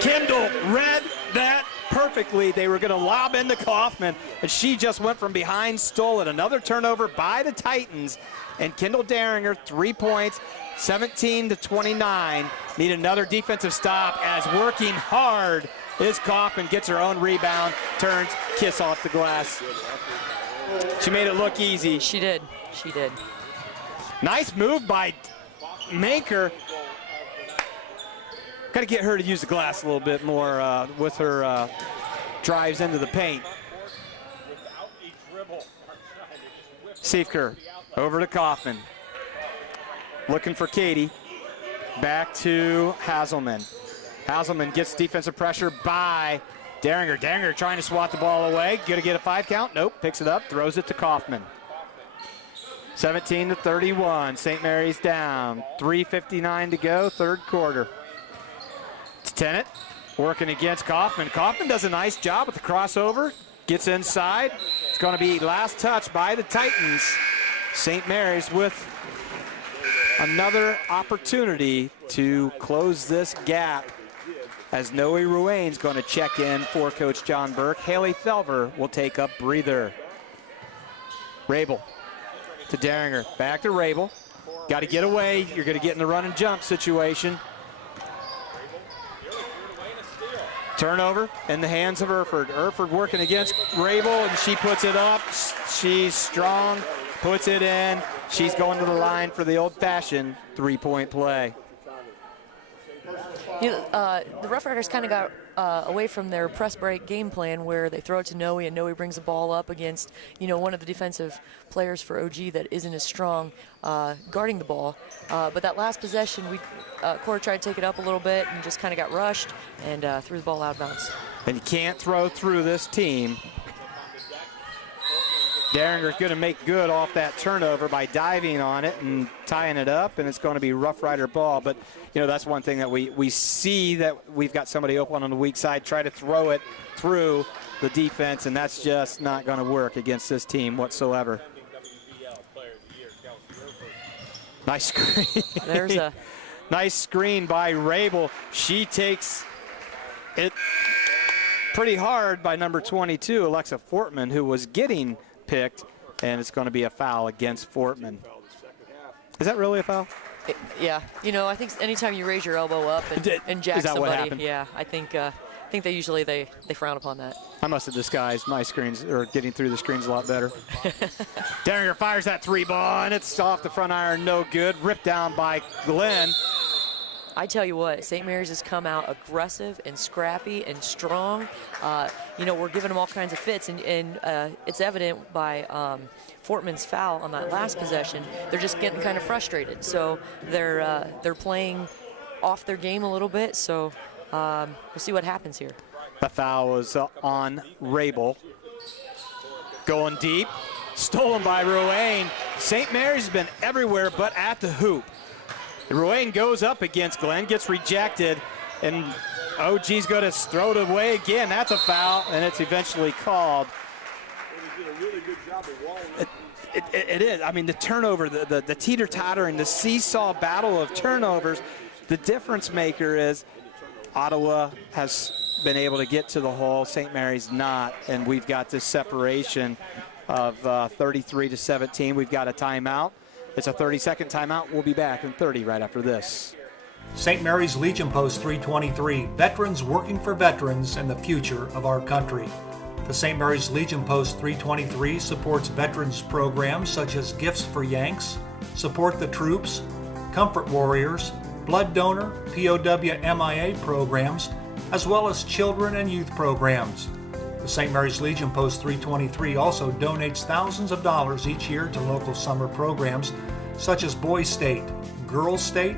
Kendall read that perfectly. They were going to lob into Kaufman, and she just went from behind, stole it. Another turnover by the Titans, and Kendall Daringer, 3 points, 17-29. Need another defensive stop as working hard is Kaufman, gets her own rebound, turns, kiss off the glass. She made it look easy. She did. Nice move by Manker. Got to get her to use the glass a little bit more with her drives into the paint. Siefker over to Kaufman. Looking for Katie. Back to Haselman. Haselman gets defensive pressure by Daringer. Daringer trying to swat the ball away. Going to get a 5 count. Nope. Picks it up. Throws it to Kaufman. 17-31. St. Mary's down. 3:59 to go. Third quarter. It's Tennant working against Kaufman. Kaufman does a nice job with the crossover. Gets inside. It's going to be last touch by the Titans. St. Mary's with another opportunity to close this gap, as Noe Ruane's going to check in for Coach John Burke. Haley Felver will take up breather. Rabel to Daringer. Back to Rabel. Got to get away. You're going to get in the run and jump situation. Turnover in the hands of Irford. Irford working against Rabel, and she puts it up. She's strong, puts it in. She's going to the line for the old-fashioned three-point play. You know, the Rough Riders kind of got away from their press break game plan where they throw it to Noe and Noe brings the ball up against, you know, one of the defensive players for OG that isn't as strong guarding the ball. But that last possession, Cora tried to take it up a little bit and just kind of got rushed and threw the ball out of bounds. And you can't throw through this team. Daringer's going to make good off that turnover by diving on it and tying it up, and it's going to be Rough Rider ball. But, you know, that's one thing that we see, that we've got somebody open on the weak side, try to throw it through the defense, and that's just not going to work against this team whatsoever. Nice screen. There's a nice screen by Rabel. She takes it pretty hard by number 22, Alexa Fortman, who was getting picked, and it's going to be a foul against Fortman. Is that really a foul? Yeah, you know, I think anytime you raise your elbow up and jack somebody, yeah, I think they usually they frown upon that. I must have disguised my screens, or getting through the screens a lot better. Daringer fires that 3 ball, and it's off the front iron, no good. Ripped down by Glenn. I tell you what, St. Mary's has come out aggressive and scrappy and strong. You know, we're giving them all kinds of fits, and it's evident by Fortman's foul on that last possession. They're just getting kind of frustrated, so they're playing off their game a little bit. So we'll see what happens here. The foul was on Rabel. Going deep, stolen by Ruane. St. Mary's has been everywhere but at the hoop. Ruane goes up against Glenn, gets rejected, and OG's going to throw it away again. That's a foul, and it's eventually called. It is. I mean, the turnover, the teeter-tottering, the seesaw battle of turnovers, the difference maker is Ottawa has been able to get to the hole. St. Mary's not, and we've got this separation of 33-17. We've got a timeout. It's a 30-second timeout. We'll be back in 30 right after this. St. Mary's Legion Post 323, veterans working for veterans and the future of our country. The St. Mary's Legion Post 323 supports veterans programs such as Gifts for Yanks, Support the Troops, Comfort Warriors, Blood Donor, POW MIA programs, as well as children and youth programs. The St. Mary's Legion Post 323 also donates thousands of dollars each year to local summer programs such as Boys State, Girls State,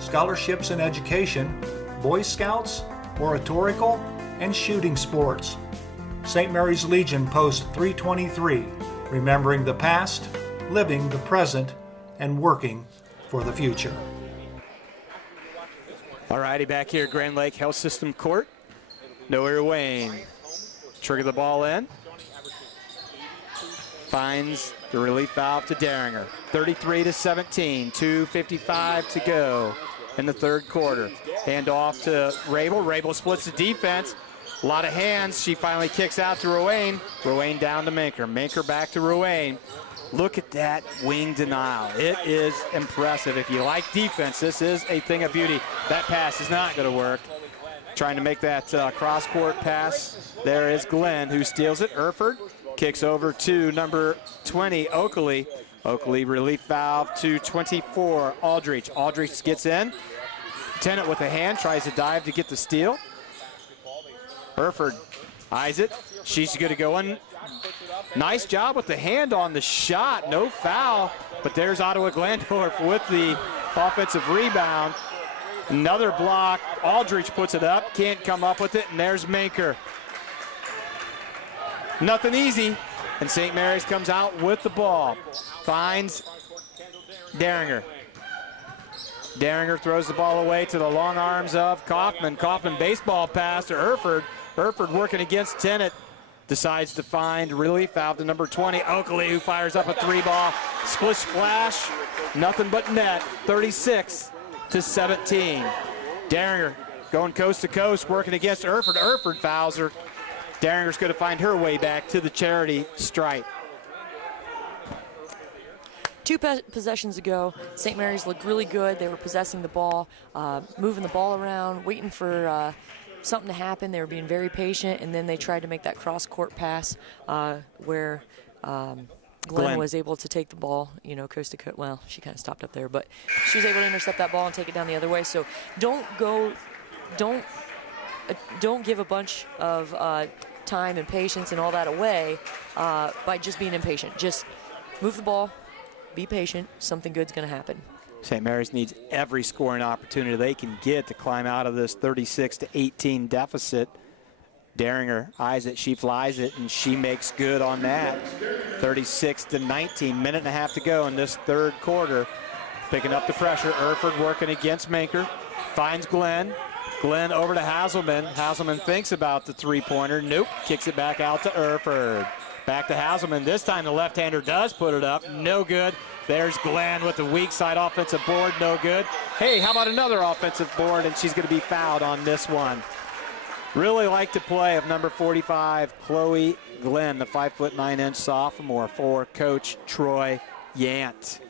Scholarships in Education, Boy Scouts, Oratorical, and shooting sports. St. Mary's Legion Post 323, remembering the past, living the present, and working for the future. All righty, back here at Grand Lake Health System Court. Noah Wayne. Trigger the ball in. Finds the relief valve to Derringer. 33-17, 2:55 to go in the third quarter. Hand off to Rabel. Rabel splits the defense. A lot of hands. She finally kicks out to Ruane. Ruane down to Minker. Minker back to Ruane. Look at that wing denial. It is impressive. If you like defense, this is a thing of beauty. That pass is not going to work. Trying to make that cross-court pass. There is Glenn, who steals it. Irford kicks over to number 20, Oakley. Oakley relief valve to 24, Aldrich. Aldrich gets in. Tennant with a hand, tries to dive to get the steal. Irford eyes it. She's going to go in. Nice job with the hand on the shot. No foul, but there's Ottawa-Glandorf with the offensive rebound. Another block. Aldrich puts it up. Can't come up with it, and there's Manker. Nothing easy, and St. Mary's comes out with the ball. Finds Derringer. Derringer throws the ball away to the long arms of Kaufman. Kaufman baseball pass to Irford. Irford working against Tennant. Decides to find relief valve to number 20, Oakley, who fires up a three ball. Splish splash, nothing but net, 36-17. Derringer going coast to coast, working against Irford. Irford fouls her. Derringer's going to find her way back to the charity stripe. Two possessions ago, St. Mary's looked really good. They were possessing the ball, moving the ball around, waiting for something to happen. They were being very patient, and then they tried to make that cross-court pass where Glenn was able to take the ball, coast to coast. Well, she kind of stopped up there, but she was able to intercept that ball and take it down the other way. So don't give a bunch of time and patience and all that away by just being impatient. Just move the ball, be patient. Something good's going to happen. St. Mary's needs every scoring opportunity they can get to climb out of this 36-18 deficit. Derringer eyes it, she flies it, and she makes good on that. 36-19, minute and a half to go in this third quarter. Picking up the pressure, Irford working against Manker. Finds Glenn. Glenn over to Haselman. Haselman thinks about the three-pointer. Nope, kicks it back out to Irford. Back to Haselman. This time the left-hander does put it up. No good. There's Glenn with the weak side offensive board. No good. Hey, how about another offensive board? And she's going to be fouled on this one. Really like the play of number 45, Chloe Glenn, the 5'9" sophomore for Coach Troy Yant.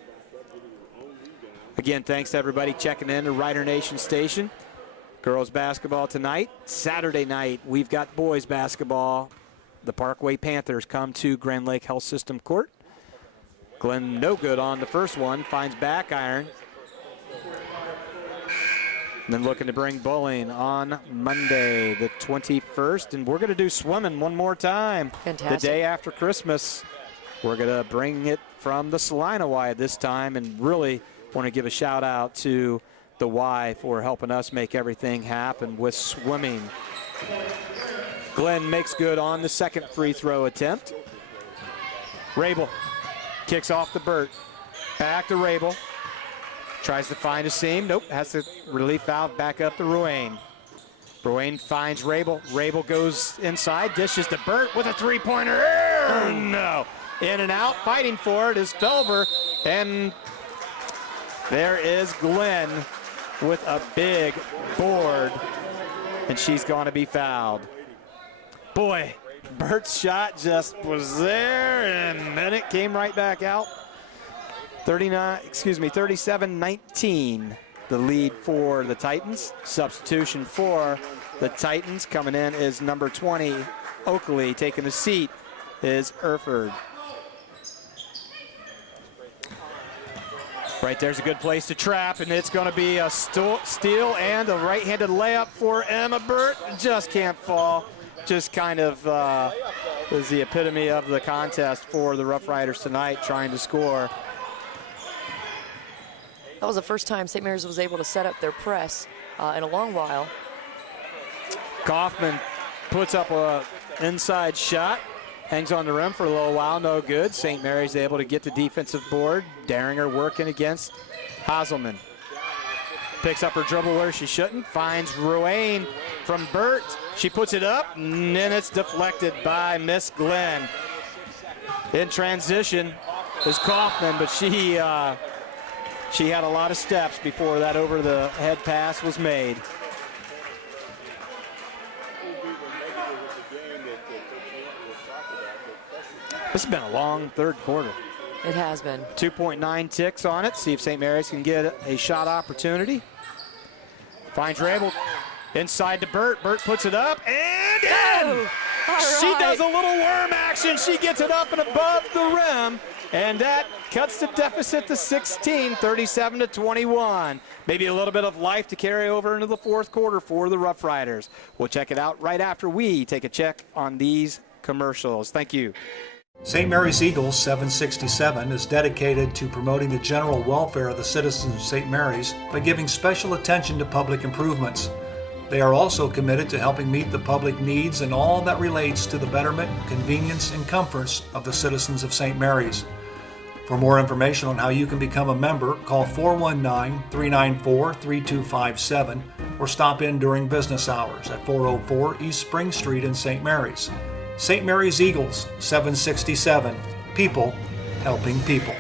Again, thanks to everybody checking in to Rider Nation Station. Girls basketball tonight. Saturday night, we've got boys basketball. The Parkway Panthers come to Grand Lake Health System Court. Glenn no good on the first one, finds back iron. And then looking to bring bowling on Monday, the 21st. And we're going to do swimming one more time. Fantastic. The day after Christmas. We're going to bring it from the Salina Y this time, and really want to give a shout out to the Y for helping us make everything happen with swimming. Glenn makes good on the second free throw attempt. Rabel kicks off to Burt. Back to Rabel. Tries to find a seam. Nope, has to relief valve back up to Ruane. Ruane finds Rabel. Rabel goes inside, dishes to Burt with a three-pointer. No. In and out, fighting for it is Felver. And there is Glenn with a big board. And she's going to be fouled. Boy, Burt's shot just was there, and then it came right back out. 37-19, the lead for the Titans. Substitution for the Titans coming in is number 20, Oakley. Taking the seat is Irford. Right there's a good place to trap, and it's going to be a steal and a right-handed layup for Emma Burt. Just can't fall. Just kind of is the epitome of the contest for the Rough Riders tonight, trying to score. That was the first time St. Mary's was able to set up their press in a long while. Kaufman puts up a inside shot. Hangs on the rim for a little while, no good. St. Mary's able to get the defensive board. Daringer working against Haselman. Picks up her dribble where she shouldn't. Finds Ruane from Burt. She puts it up, and then it's deflected by Miss Glenn. In transition is Kaufman, but she had a lot of steps before that over-the-head pass was made. This has been a long third quarter. It has been. 2.9 ticks on it. See if St. Mary's can get a shot opportunity. Finds Rabel inside to Burt. Burt puts it up and in! She does a little worm action. She gets it up and above the rim. And that cuts the deficit to 16, 37-21. Maybe a little bit of life to carry over into the fourth quarter for the Rough Riders. We'll check it out right after we take a check on these commercials. Thank you. St. Mary's Eagles 767 is dedicated to promoting the general welfare of the citizens of St. Mary's by giving special attention to public improvements. They are also committed to helping meet the public needs and all that relates to the betterment, convenience, and comforts of the citizens of St. Mary's. For more information on how you can become a member, call 419-394-3257 or stop in during business hours at 404 East Spring Street in St. Mary's. St. Mary's Eagles, 767. People helping people.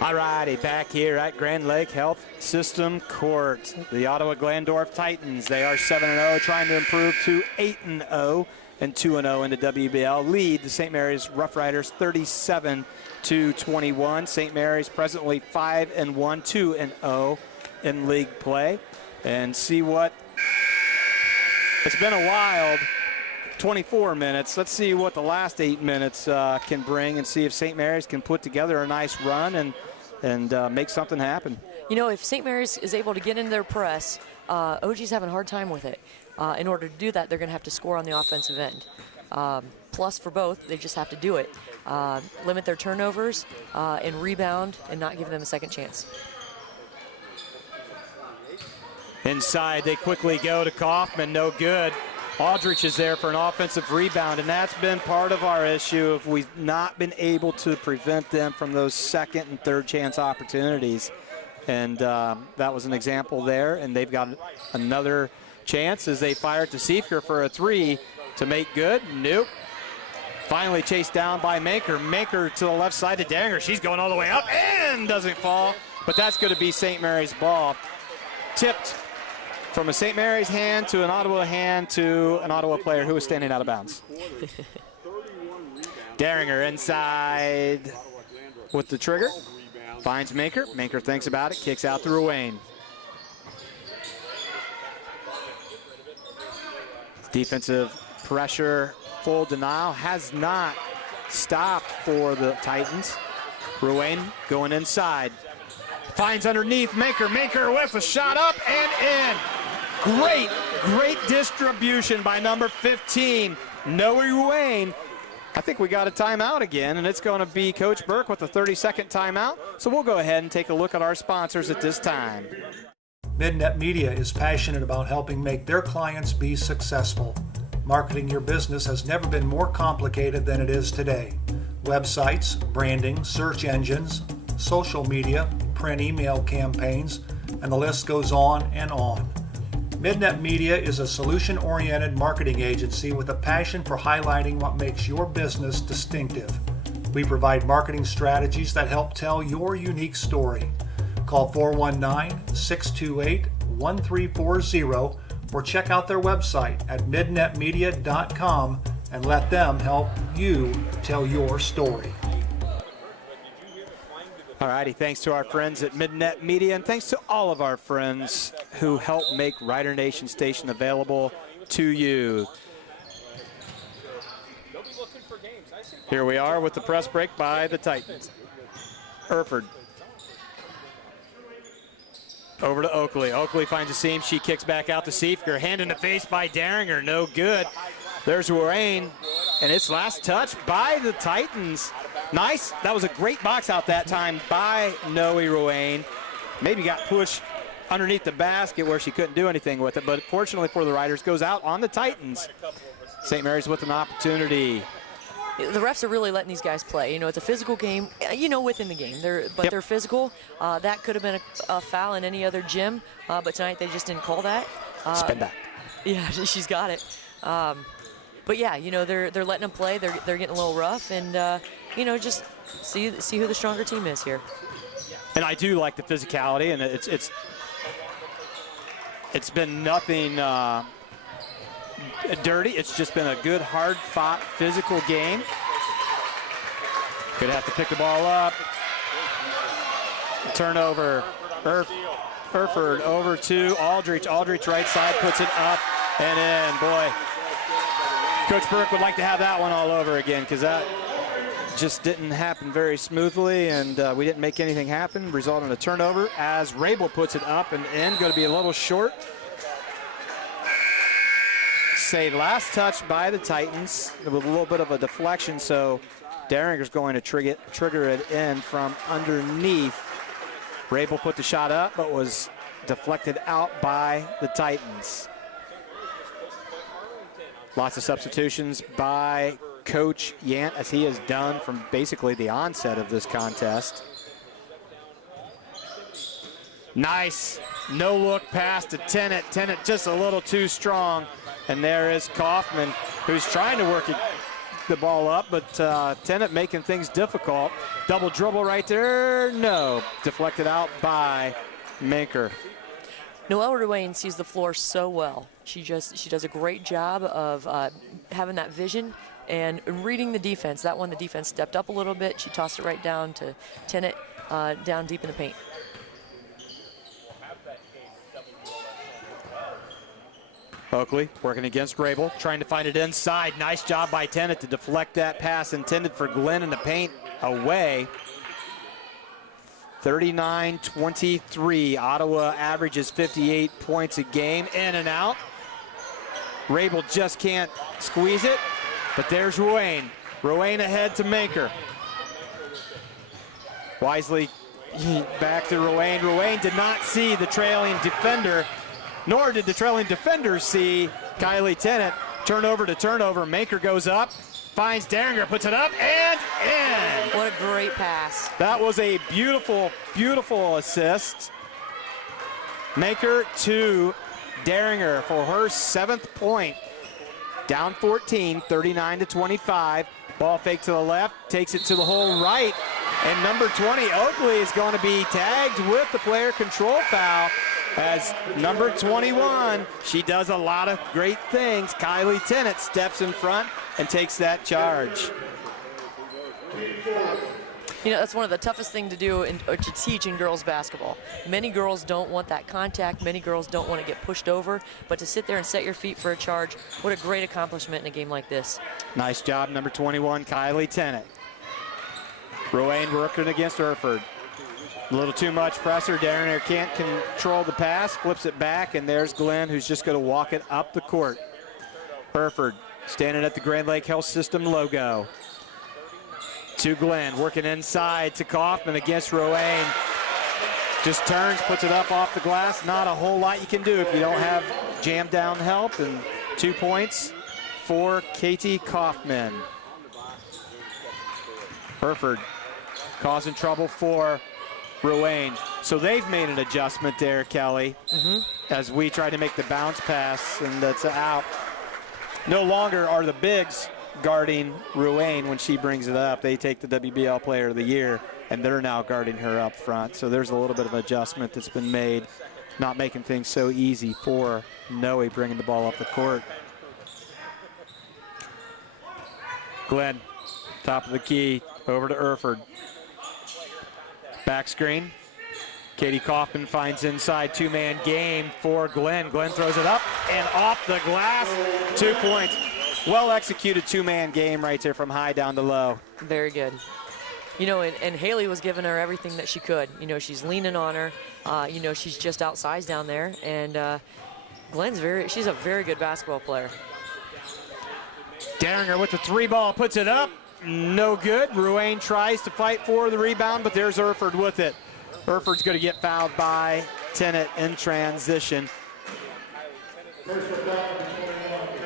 All righty, back here at Grand Lake Health System Court. The Ottawa-Glandorf Titans, they are 7-0, trying to improve to 8-0 and 2-0 in the WBL. Lead the St. Mary's Rough Riders 37-21. St. Mary's presently 5-1, 2-0 in league play. And see what, it's been a wild 24 minutes. Let's see what the last 8 minutes can bring and see if St. Mary's can put together a nice run and make something happen. You know, if St. Mary's is able to get into their press, OG's having a hard time with it. In order to do that, they're going to have to score on the offensive end. Plus, for both, they just have to do it. Limit their turnovers and rebound and not give them a second chance. Inside, they quickly go to Kaufman, no good. Aldrich is there for an offensive rebound, and that's been part of our issue if we've not been able to prevent them from those second and third chance opportunities. And that was an example there, and they've got another chance as they fire to Seifker for a three to make good. Nope. Finally chased down by Manker. Manker to the left side to Danger. She's going all the way up and doesn't fall, but that's going to be St. Mary's ball. Tipped from a St. Mary's hand to an Ottawa hand to an Ottawa player who was standing out of bounds. Daringer inside with the trigger. Finds Manker. Manker thinks about it, kicks out to Ruane. Defensive pressure, full denial has not stopped for the Titans. Ruane going inside. Finds underneath Manker. Manker with a shot up and in. Great distribution by number 15, Noe Ruane. I think we got a timeout again, and it's going to be Coach Burke with a 30-second timeout. So we'll go ahead and take a look at our sponsors at this time. Midnet Media is passionate about helping make their clients be successful. Marketing your business has never been more complicated than it is today. Websites, branding, search engines, social media, print email campaigns, and the list goes on and on. Midnet Media is a solution-oriented marketing agency with a passion for highlighting what makes your business distinctive. We provide marketing strategies that help tell your unique story. Call 419-628-1340 or check out their website at midnetmedia.com and let them help you tell your story. All righty, thanks to our friends at Midnet Media, and thanks to all of our friends who help make Rider Nation Station available to you. Here we are with the press break by the Titans. Irford. Over to Oakley. Oakley finds a seam. She kicks back out to Seifker. Hand in the face by Daringer. No good. There's Ruane. And it's last touch by the Titans. Nice. That was a great box out that time by Noe Ruane. Maybe got pushed underneath the basket where she couldn't do anything with it. But fortunately for the Riders, goes out on the Titans. St. Mary's with an opportunity. The refs are really letting these guys play. You know, it's a physical game, you know, within the game. They're physical. That could have been a foul in any other gym, but tonight they just didn't call that. Spin that. Yeah, she's got it. But yeah, you know, they're letting them play. They're getting a little rough, and you know, just see who the stronger team is here. And I do like the physicality, and it's been nothing dirty. It's just been a good, hard-fought, physical game. Gonna have to pick the ball up. Turnover. Irford over to Aldrich. Aldrich right side puts it up and in. Boy, Coach Burke would like to have that one all over again, because that just didn't happen very smoothly, and we didn't make anything happen. Result in a turnover as Rabel puts it up and in. Going to be a little short. Say last touch by the Titans with a little bit of a deflection, so Daringer's going to trigger it in from underneath. Rabel put the shot up, but was deflected out by the Titans. Lots of substitutions by Coach Yant, as he has done from basically the onset of this contest. Nice no-look pass to Tennant. Tennant just a little too strong. And there is Kaufman, who's trying to work the ball up, but Tennant making things difficult. Double dribble right there. No. Deflected out by Minker. Noelle Ruane sees the floor so well. She does a great job of having that vision and reading the defense. That one, the defense stepped up a little bit. She tossed it right down to Tennant, down deep in the paint. Oakley working against Rabel, trying to find it inside. Nice job by Tennant to deflect that pass intended for Glenn in the paint away. 39-23. Ottawa averages 58 points a game. In and out. Rabel just can't squeeze it, but there's Ruane. Ruane ahead to Minker. Wisely back to Ruane. Ruane did not see the trailing defender, nor did the trailing defender see Kylie Tennant. Turnover to turnover. Minker goes up, finds Daringer, puts it up, and in. What a great pass. That was a beautiful, beautiful assist. Minker to Daringer for her 7th point. Down 14, 39-25. Ball fake to the left, takes it to the hole right. And number 20, Oakley, is going to be tagged with the player control foul. As number 21, she does a lot of great things. Kylie Tennant steps in front and takes that charge. You know, that's one of the toughest things to do or to teach in girls basketball. Many girls don't want that contact. Many girls don't want to get pushed over. But to sit there and set your feet for a charge, what a great accomplishment in a game like this. Nice job, number 21, Kylie Tennant. Ruane working against Irford. A little too much pressure. Daringer can't control the pass, flips it back, and there's Glenn, who's just going to walk it up the court. Irford standing at the Grand Lake Health System logo. To Glenn, working inside to Kaufman against Ruane. Just turns, puts it up off the glass. Not a whole lot you can do if you don't have jam down help. And 2 points for Katie Kaufman. Irford causing trouble for Ruane. So they've made an adjustment there, Kelly, as we try to make the bounce pass, and that's out. No longer are the bigs guarding Ruane when she brings it up. They take the WBL Player of the Year, and they're now guarding her up front. So there's a little bit of adjustment that's been made, not making things so easy for Noe bringing the ball up the court. Glenn, top of the key, over to Irford. Back screen. Katie Kaufman finds inside, two-man game for Glenn. Glenn throws it up and off the glass. 2 points. Well-executed two-man game right there from high down to low. Very good. You know, and Haley was giving her everything that she could. You know, she's leaning on her. You know, she's just outsized down there. And she's a very good basketball player. Derringer with the three ball, puts it up. No good. Ruane tries to fight for the rebound, but there's Irford with it. Irford's going to get fouled by Tennant in transition.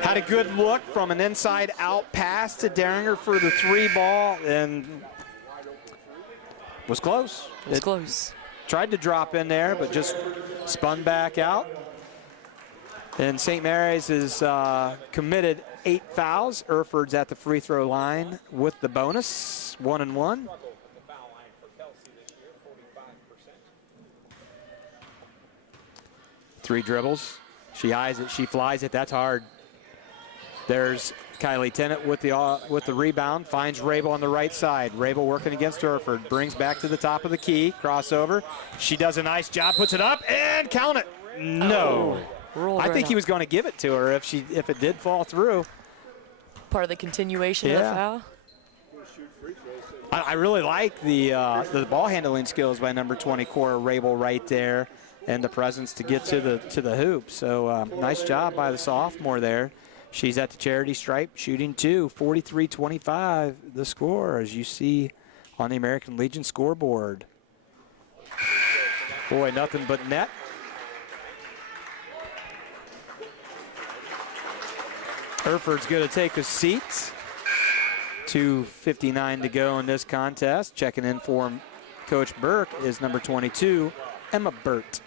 Had a good look from an inside-out pass to Derringer for the three ball, and was close. It was close. Tried to drop in there, but just spun back out. And St. Mary's is committed 8 fouls. Irford's at the free throw line with the bonus, 1 and 1. Three dribbles. She eyes it. She flies it. That's hard. There's Kylie Tennant with the rebound. Finds Rabel on the right side. Rabel working against Irford. Brings back to the top of the key. Crossover. She does a nice job. Puts it up and count it. No. I think he was going to give it to her if it did fall through. Part of the continuation of the foul. I really like the ball handling skills by number 20 Cora Rabel right there, and the presence to get to the hoop. So nice job by the sophomore there. She's at the charity stripe, shooting 2, 43-25 the score, as you see on the American Legion scoreboard. Boy, nothing but net. Irford's going to take a seat. 2:59 to go in this contest. Checking in for Coach Burke is number 22, Emma Burt.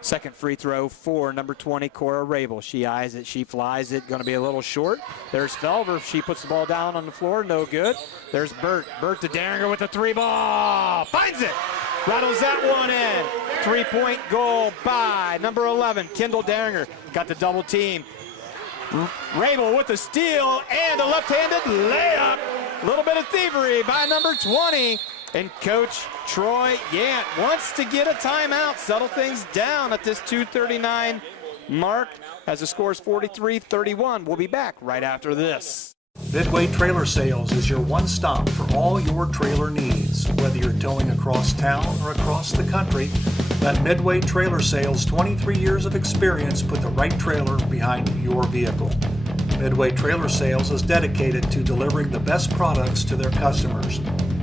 Second free throw for number 20, Cora Rabel. She eyes it, she flies it, going to be a little short. There's Felver, she puts the ball down on the floor, no good. There's Burt, Burt to Derringer with the three ball, finds it, rattles that one in. 3-point goal by number 11, Kendall Derringer. Got the double team. Rabel with the steal and a left-handed layup. A little bit of thievery by number 20. And Coach Troy Yant wants to get a timeout, settle things down at this 2:39 mark as the score is 43-31. We'll be back right after this. Midway Trailer Sales is your one stop for all your trailer needs. Whether you're towing across town or across the country, let Midway Trailer Sales' 23 years of experience put the right trailer behind your vehicle. Midway Trailer Sales is dedicated to delivering the best products to their customers.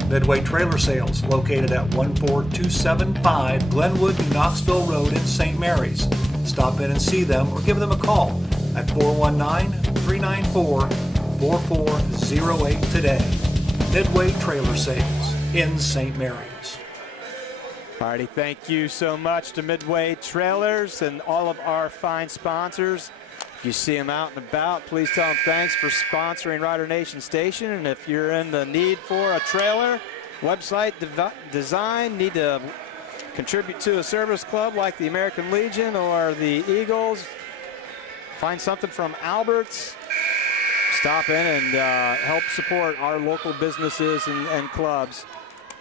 Midway Trailer Sales, located at 14275 Glenwood, New Knoxville Road in St. Mary's. Stop in and see them or give them a call at 419-394-4408 today. Midway Trailer Sales in St. Mary's. Alrighty, thank you so much to Midway Trailers and all of our fine sponsors. If you see them out and about, please tell them thanks for sponsoring Rider Nation Station. And if you're in the need for a trailer, website design, need to contribute to a service club like the American Legion or the Eagles, find something from Albert's, stop in and help support our local businesses and clubs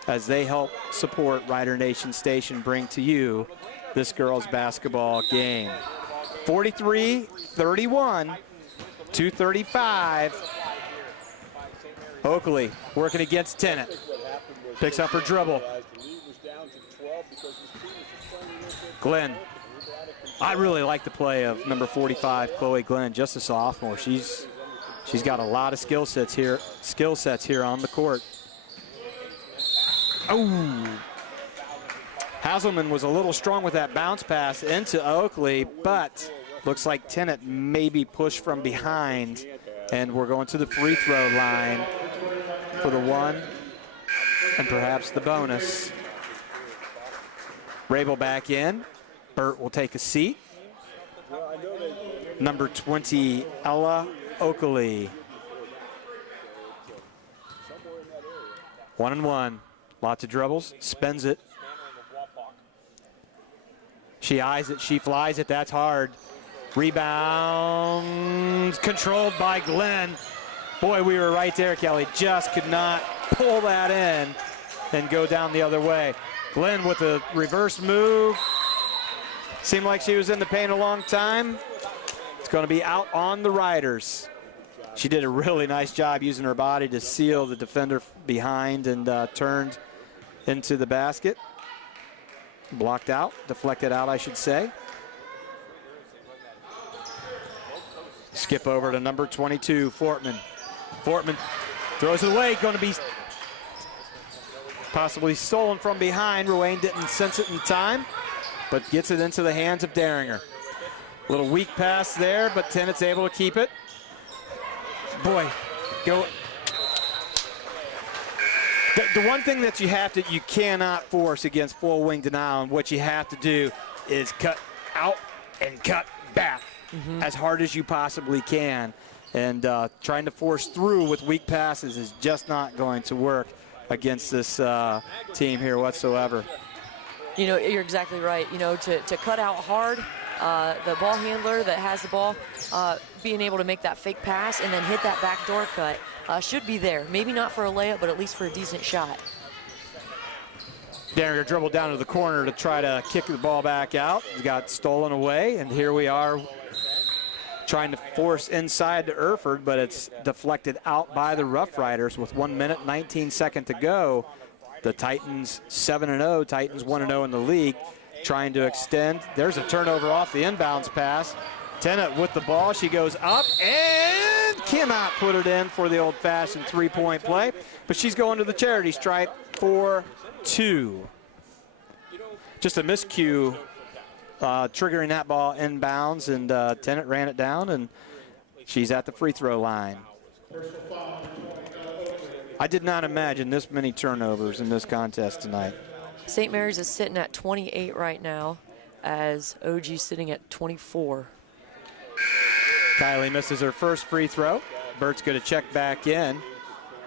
as they help support Rider Nation Station, bring to you this girls basketball game. 43-31, 2:35. Oakley working against Tennant. Picks up her dribble. Glenn. I really like the play of number 45, Chloe Glenn, just a sophomore. She's got a lot of skill sets here on the court. Oh. Hazelman was a little strong with that bounce pass into Oakley, but looks like Tennant maybe pushed from behind, and we're going to the free throw line for the one and perhaps the bonus. Rabel back in. Burt will take a seat. Number 20, Ella Oakley. 1-and-1. Lots of dribbles. Spins it. She eyes it. She flies it. That's hard. Rebound controlled by Glenn. Boy, we were right there, Kelly. Just could not pull that in and go down the other way. Glenn with a reverse move. Seemed like she was in the paint a long time. It's going to be out on the Riders. She did a really nice job using her body to seal the defender behind and turned into the basket. Blocked out, deflected out, I should say. Skip over to number 22, Fortman. Fortman throws it away, going to be possibly stolen from behind. Ruane didn't sense it in time, but gets it into the hands of Derringer. Little weak pass there, but Tennett's able to keep it. Boy, go. The one thing that you cannot force against full wing denial, and what you have to do is cut out and cut back as hard as you possibly can. And trying to force through with weak passes is just not going to work against this team here whatsoever. You know, you're exactly right. You know, to cut out hard, the ball handler that has the ball, being able to make that fake pass and then hit that backdoor cut should be there. Maybe not for a layup, but at least for a decent shot. Derringer dribbled down to the corner to try to kick the ball back out. It got stolen away, and here we are trying to force inside to Irford, but it's deflected out by the Rough Riders with 1 minute, 19 seconds to go. The Titans 7-0, Titans 1-0 in the league, trying to extend. There's a turnover off the inbounds pass. Tennant with the ball, she goes up and cannot put it in for the old-fashioned three-point play, but she's going to the charity stripe for 2. Just a miscue triggering that ball inbounds, and Tennant ran it down, and she's at the free throw line. I did not imagine this many turnovers in this contest tonight. St. Mary's is sitting at 28 right now, as OG's sitting at 24. Kylie misses her first free throw. Bert's going to check back in.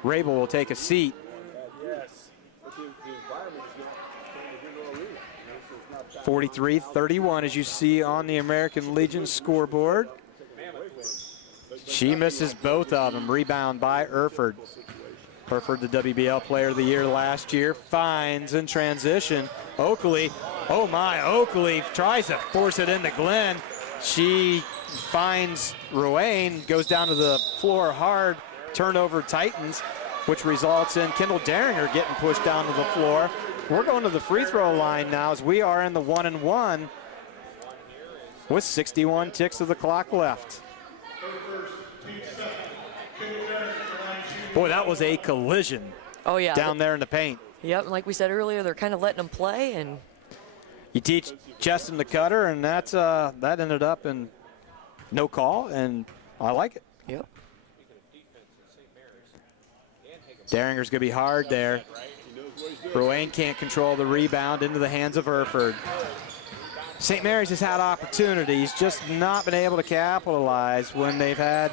Rabel will take a seat. 43-31, as you see on the American Legion scoreboard. She misses both of them. Rebound by Irford. Irford, the WBL Player of the Year last year, finds in transition. Oakley, oh my, Oakley tries to force it into Glenn. She finds Ruane, goes down to the floor hard. Turnover Titans, which results in Kendall Derringer getting pushed down to the floor. We're going to the free throw line now as we are in the 1-and-1 with 61 ticks of the clock left. Boy, that was a collision. Oh, yeah. Down there in the paint. Yep, and like we said earlier, they're kind of letting them play. And you teach Cheston the cutter, and that's that ended up in no call, and I like it. Yep. Derringer's going to be hard there. Ruane can't control the rebound into the hands of Irford. St. Mary's has had opportunities, just not been able to capitalize when they've had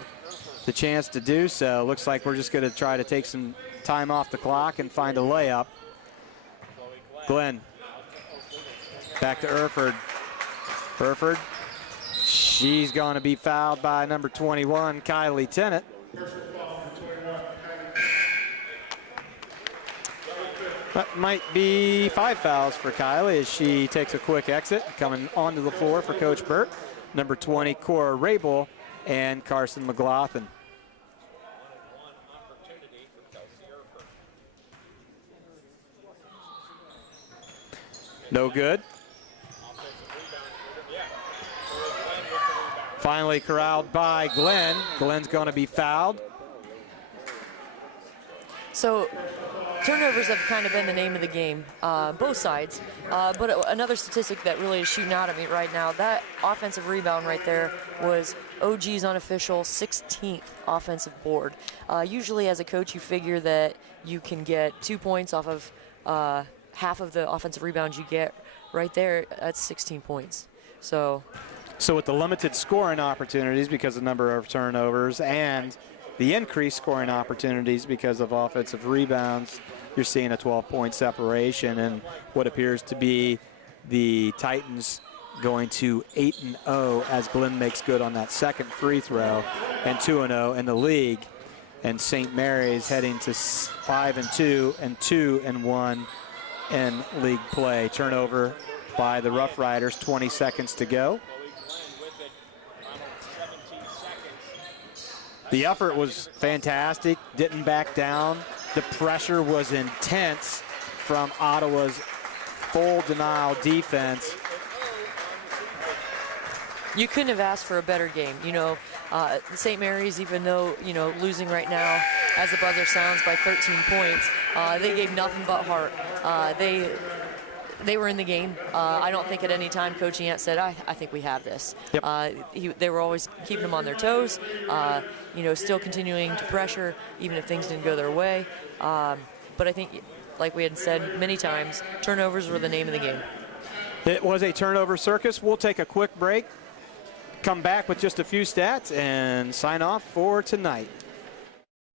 the chance to do so. Looks like we're just going to try to take some time off the clock and find a layup. Glenn. Back to Irford. Irford. She's going to be fouled by number 21, Kylie Tennant. That might be 5 fouls for Kylie as she takes a quick exit. Coming onto the floor for Coach Burt, number 20, Cora Rabel, and Carson McLaughlin. No good. Finally corralled by Glenn. Glenn's going to be fouled. So turnovers have kind of been the name of the game, both sides. But another statistic that really is shooting out at me right now, that offensive rebound right there was OG's unofficial 16th offensive board. Usually as a coach, you figure that you can get 2 points off of half of the offensive rebounds you get. Right there, that's 16 points. So with the limited scoring opportunities because of the number of turnovers and the increased scoring opportunities because of offensive rebounds, you're seeing a 12-point separation, and what appears to be the Titans going to 8-0 as Glenn makes good on that second free throw, and 2-0 in the league. And St. Mary's heading to 5-2 and 2-1 in league play. Turnover by the Rough Riders, 20 seconds to go. The effort was fantastic, didn't back down. The pressure was intense from Ottawa's full denial defense. You couldn't have asked for a better game. You know, St. Mary's, even though, you know, losing right now as the buzzer sounds by 13 points, they gave nothing but heart. They were in the game. I don't think at any time Coach Yant said, I think we have this. Yep. They were always keeping them on their toes, you know, still continuing to pressure, even if things didn't go their way. But I think, like we had said many times, turnovers were the name of the game. It was a turnover circus. We'll take a quick break, come back with just a few stats, and sign off for tonight.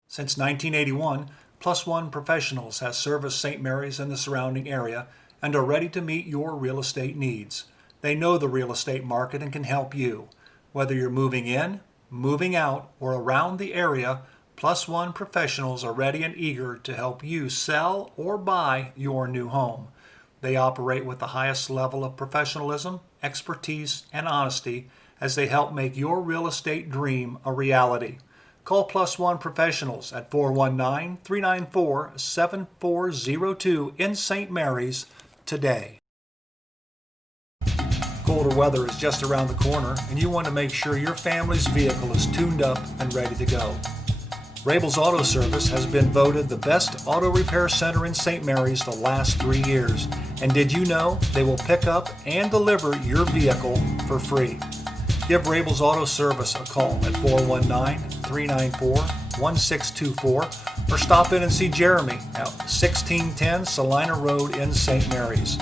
Since 1981, Plus One Professionals has serviced St. Mary's and the surrounding area and are ready to meet your real estate needs. They know the real estate market and can help you. Whether you're moving in, moving out, or around the area, Plus One Professionals are ready and eager to help you sell or buy your new home. They operate with the highest level of professionalism, expertise, and honesty as they help make your real estate dream a reality. Call Plus One Professionals at 419-394-7402 in St. Mary's today. Colder weather is just around the corner, and you want to make sure your family's vehicle is tuned up and ready to go. Rabel's Auto Service has been voted the best auto repair center in St. Mary's the last 3 years. And did you know they will pick up and deliver your vehicle for free? Give Rabel's Auto Service a call at 419-394-1624 or stop in and see Jeremy at 1610 Salina Road in St. Mary's.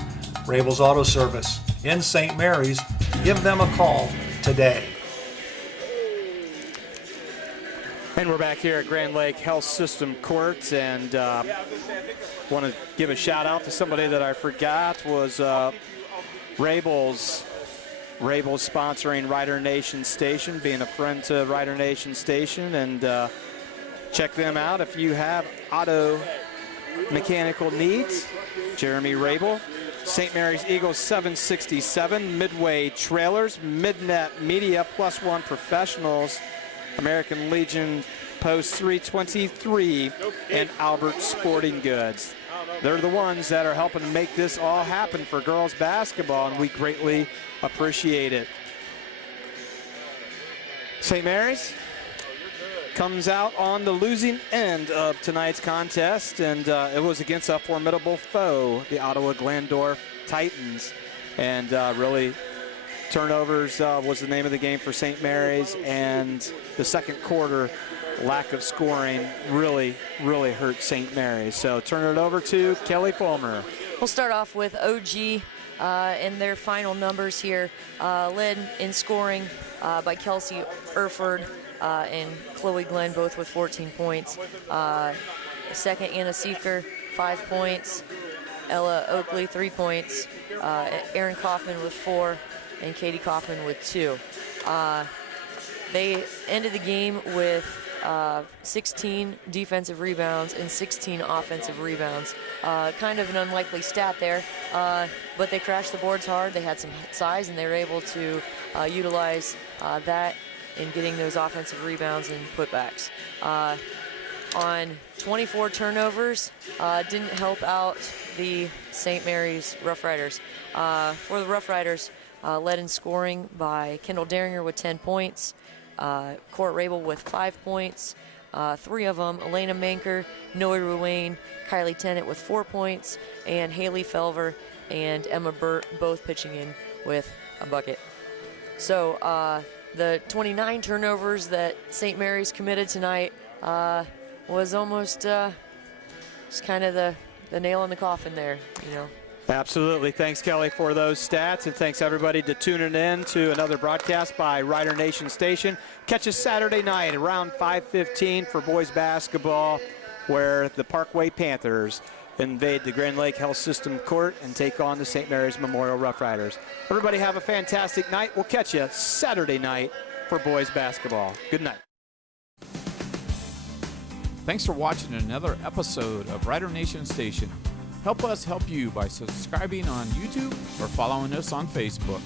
Rabel's Auto Service in St. Mary's. Give them a call today. And we're back here at Grand Lake Health System Court, and want to give a shout out to somebody that I forgot was Rabel's sponsoring Rider Nation Station, being a friend to Rider Nation Station, and check them out if you have auto mechanical needs. Jeremy Rabel, St. Mary's Eagles 767, Midway Trailers, Midnet Media, Plus One Professionals, American Legion Post 323, and Albert Sporting Goods. They're the ones that are helping to make this all happen for girls basketball, and we greatly appreciate it. St. Mary's comes out on the losing end of tonight's contest, and it was against a formidable foe, the Ottawa-Glandorf Titans. And really, turnovers was the name of the game for St. Mary's, and the second quarter lack of scoring really hurt St. Mary's. So turn it over to Kelly Fulmer. We'll start off with OG and their final numbers here. Led in scoring by Kelsey Irford and Chloe Glenn, both with 14 points. Second, Anna Seeker, 5 points. Ella Oakley, 3 points. Erin Kaufman with 4, and Katie Kaufman with 2. They ended the game with 16 defensive rebounds and 16 offensive rebounds. Kind of an unlikely stat there, but they crashed the boards hard. They had some size, and they were able to utilize that in getting those offensive rebounds and putbacks. On 24 turnovers, didn't help out the St. Mary's Rough Riders. For the Rough Riders, led in scoring by Kendall Daringer with 10 points, Court Rabel with 5 points, 3 of them, Elena Manker, Noe Ruane, Kylie Tennant with 4 points, and Haley Felver and Emma Burt both pitching in with a bucket. So the 29 turnovers that St. Mary's committed tonight was almost just kind of the nail in the coffin there, you know. Absolutely. Thanks, Kelly, for those stats, and thanks, everybody, to tuning in to another broadcast by Rider Nation Station. Catch us Saturday night around 5:15 for boys basketball, where the Parkway Panthers invade the Grand Lake Health System Court and take on the St. Mary's Memorial Rough Riders. Everybody have a fantastic night. We'll catch you Saturday night for boys basketball. Good night. Thanks for watching another episode of Rider Nation Station. Help us help you by subscribing on YouTube or following us on Facebook.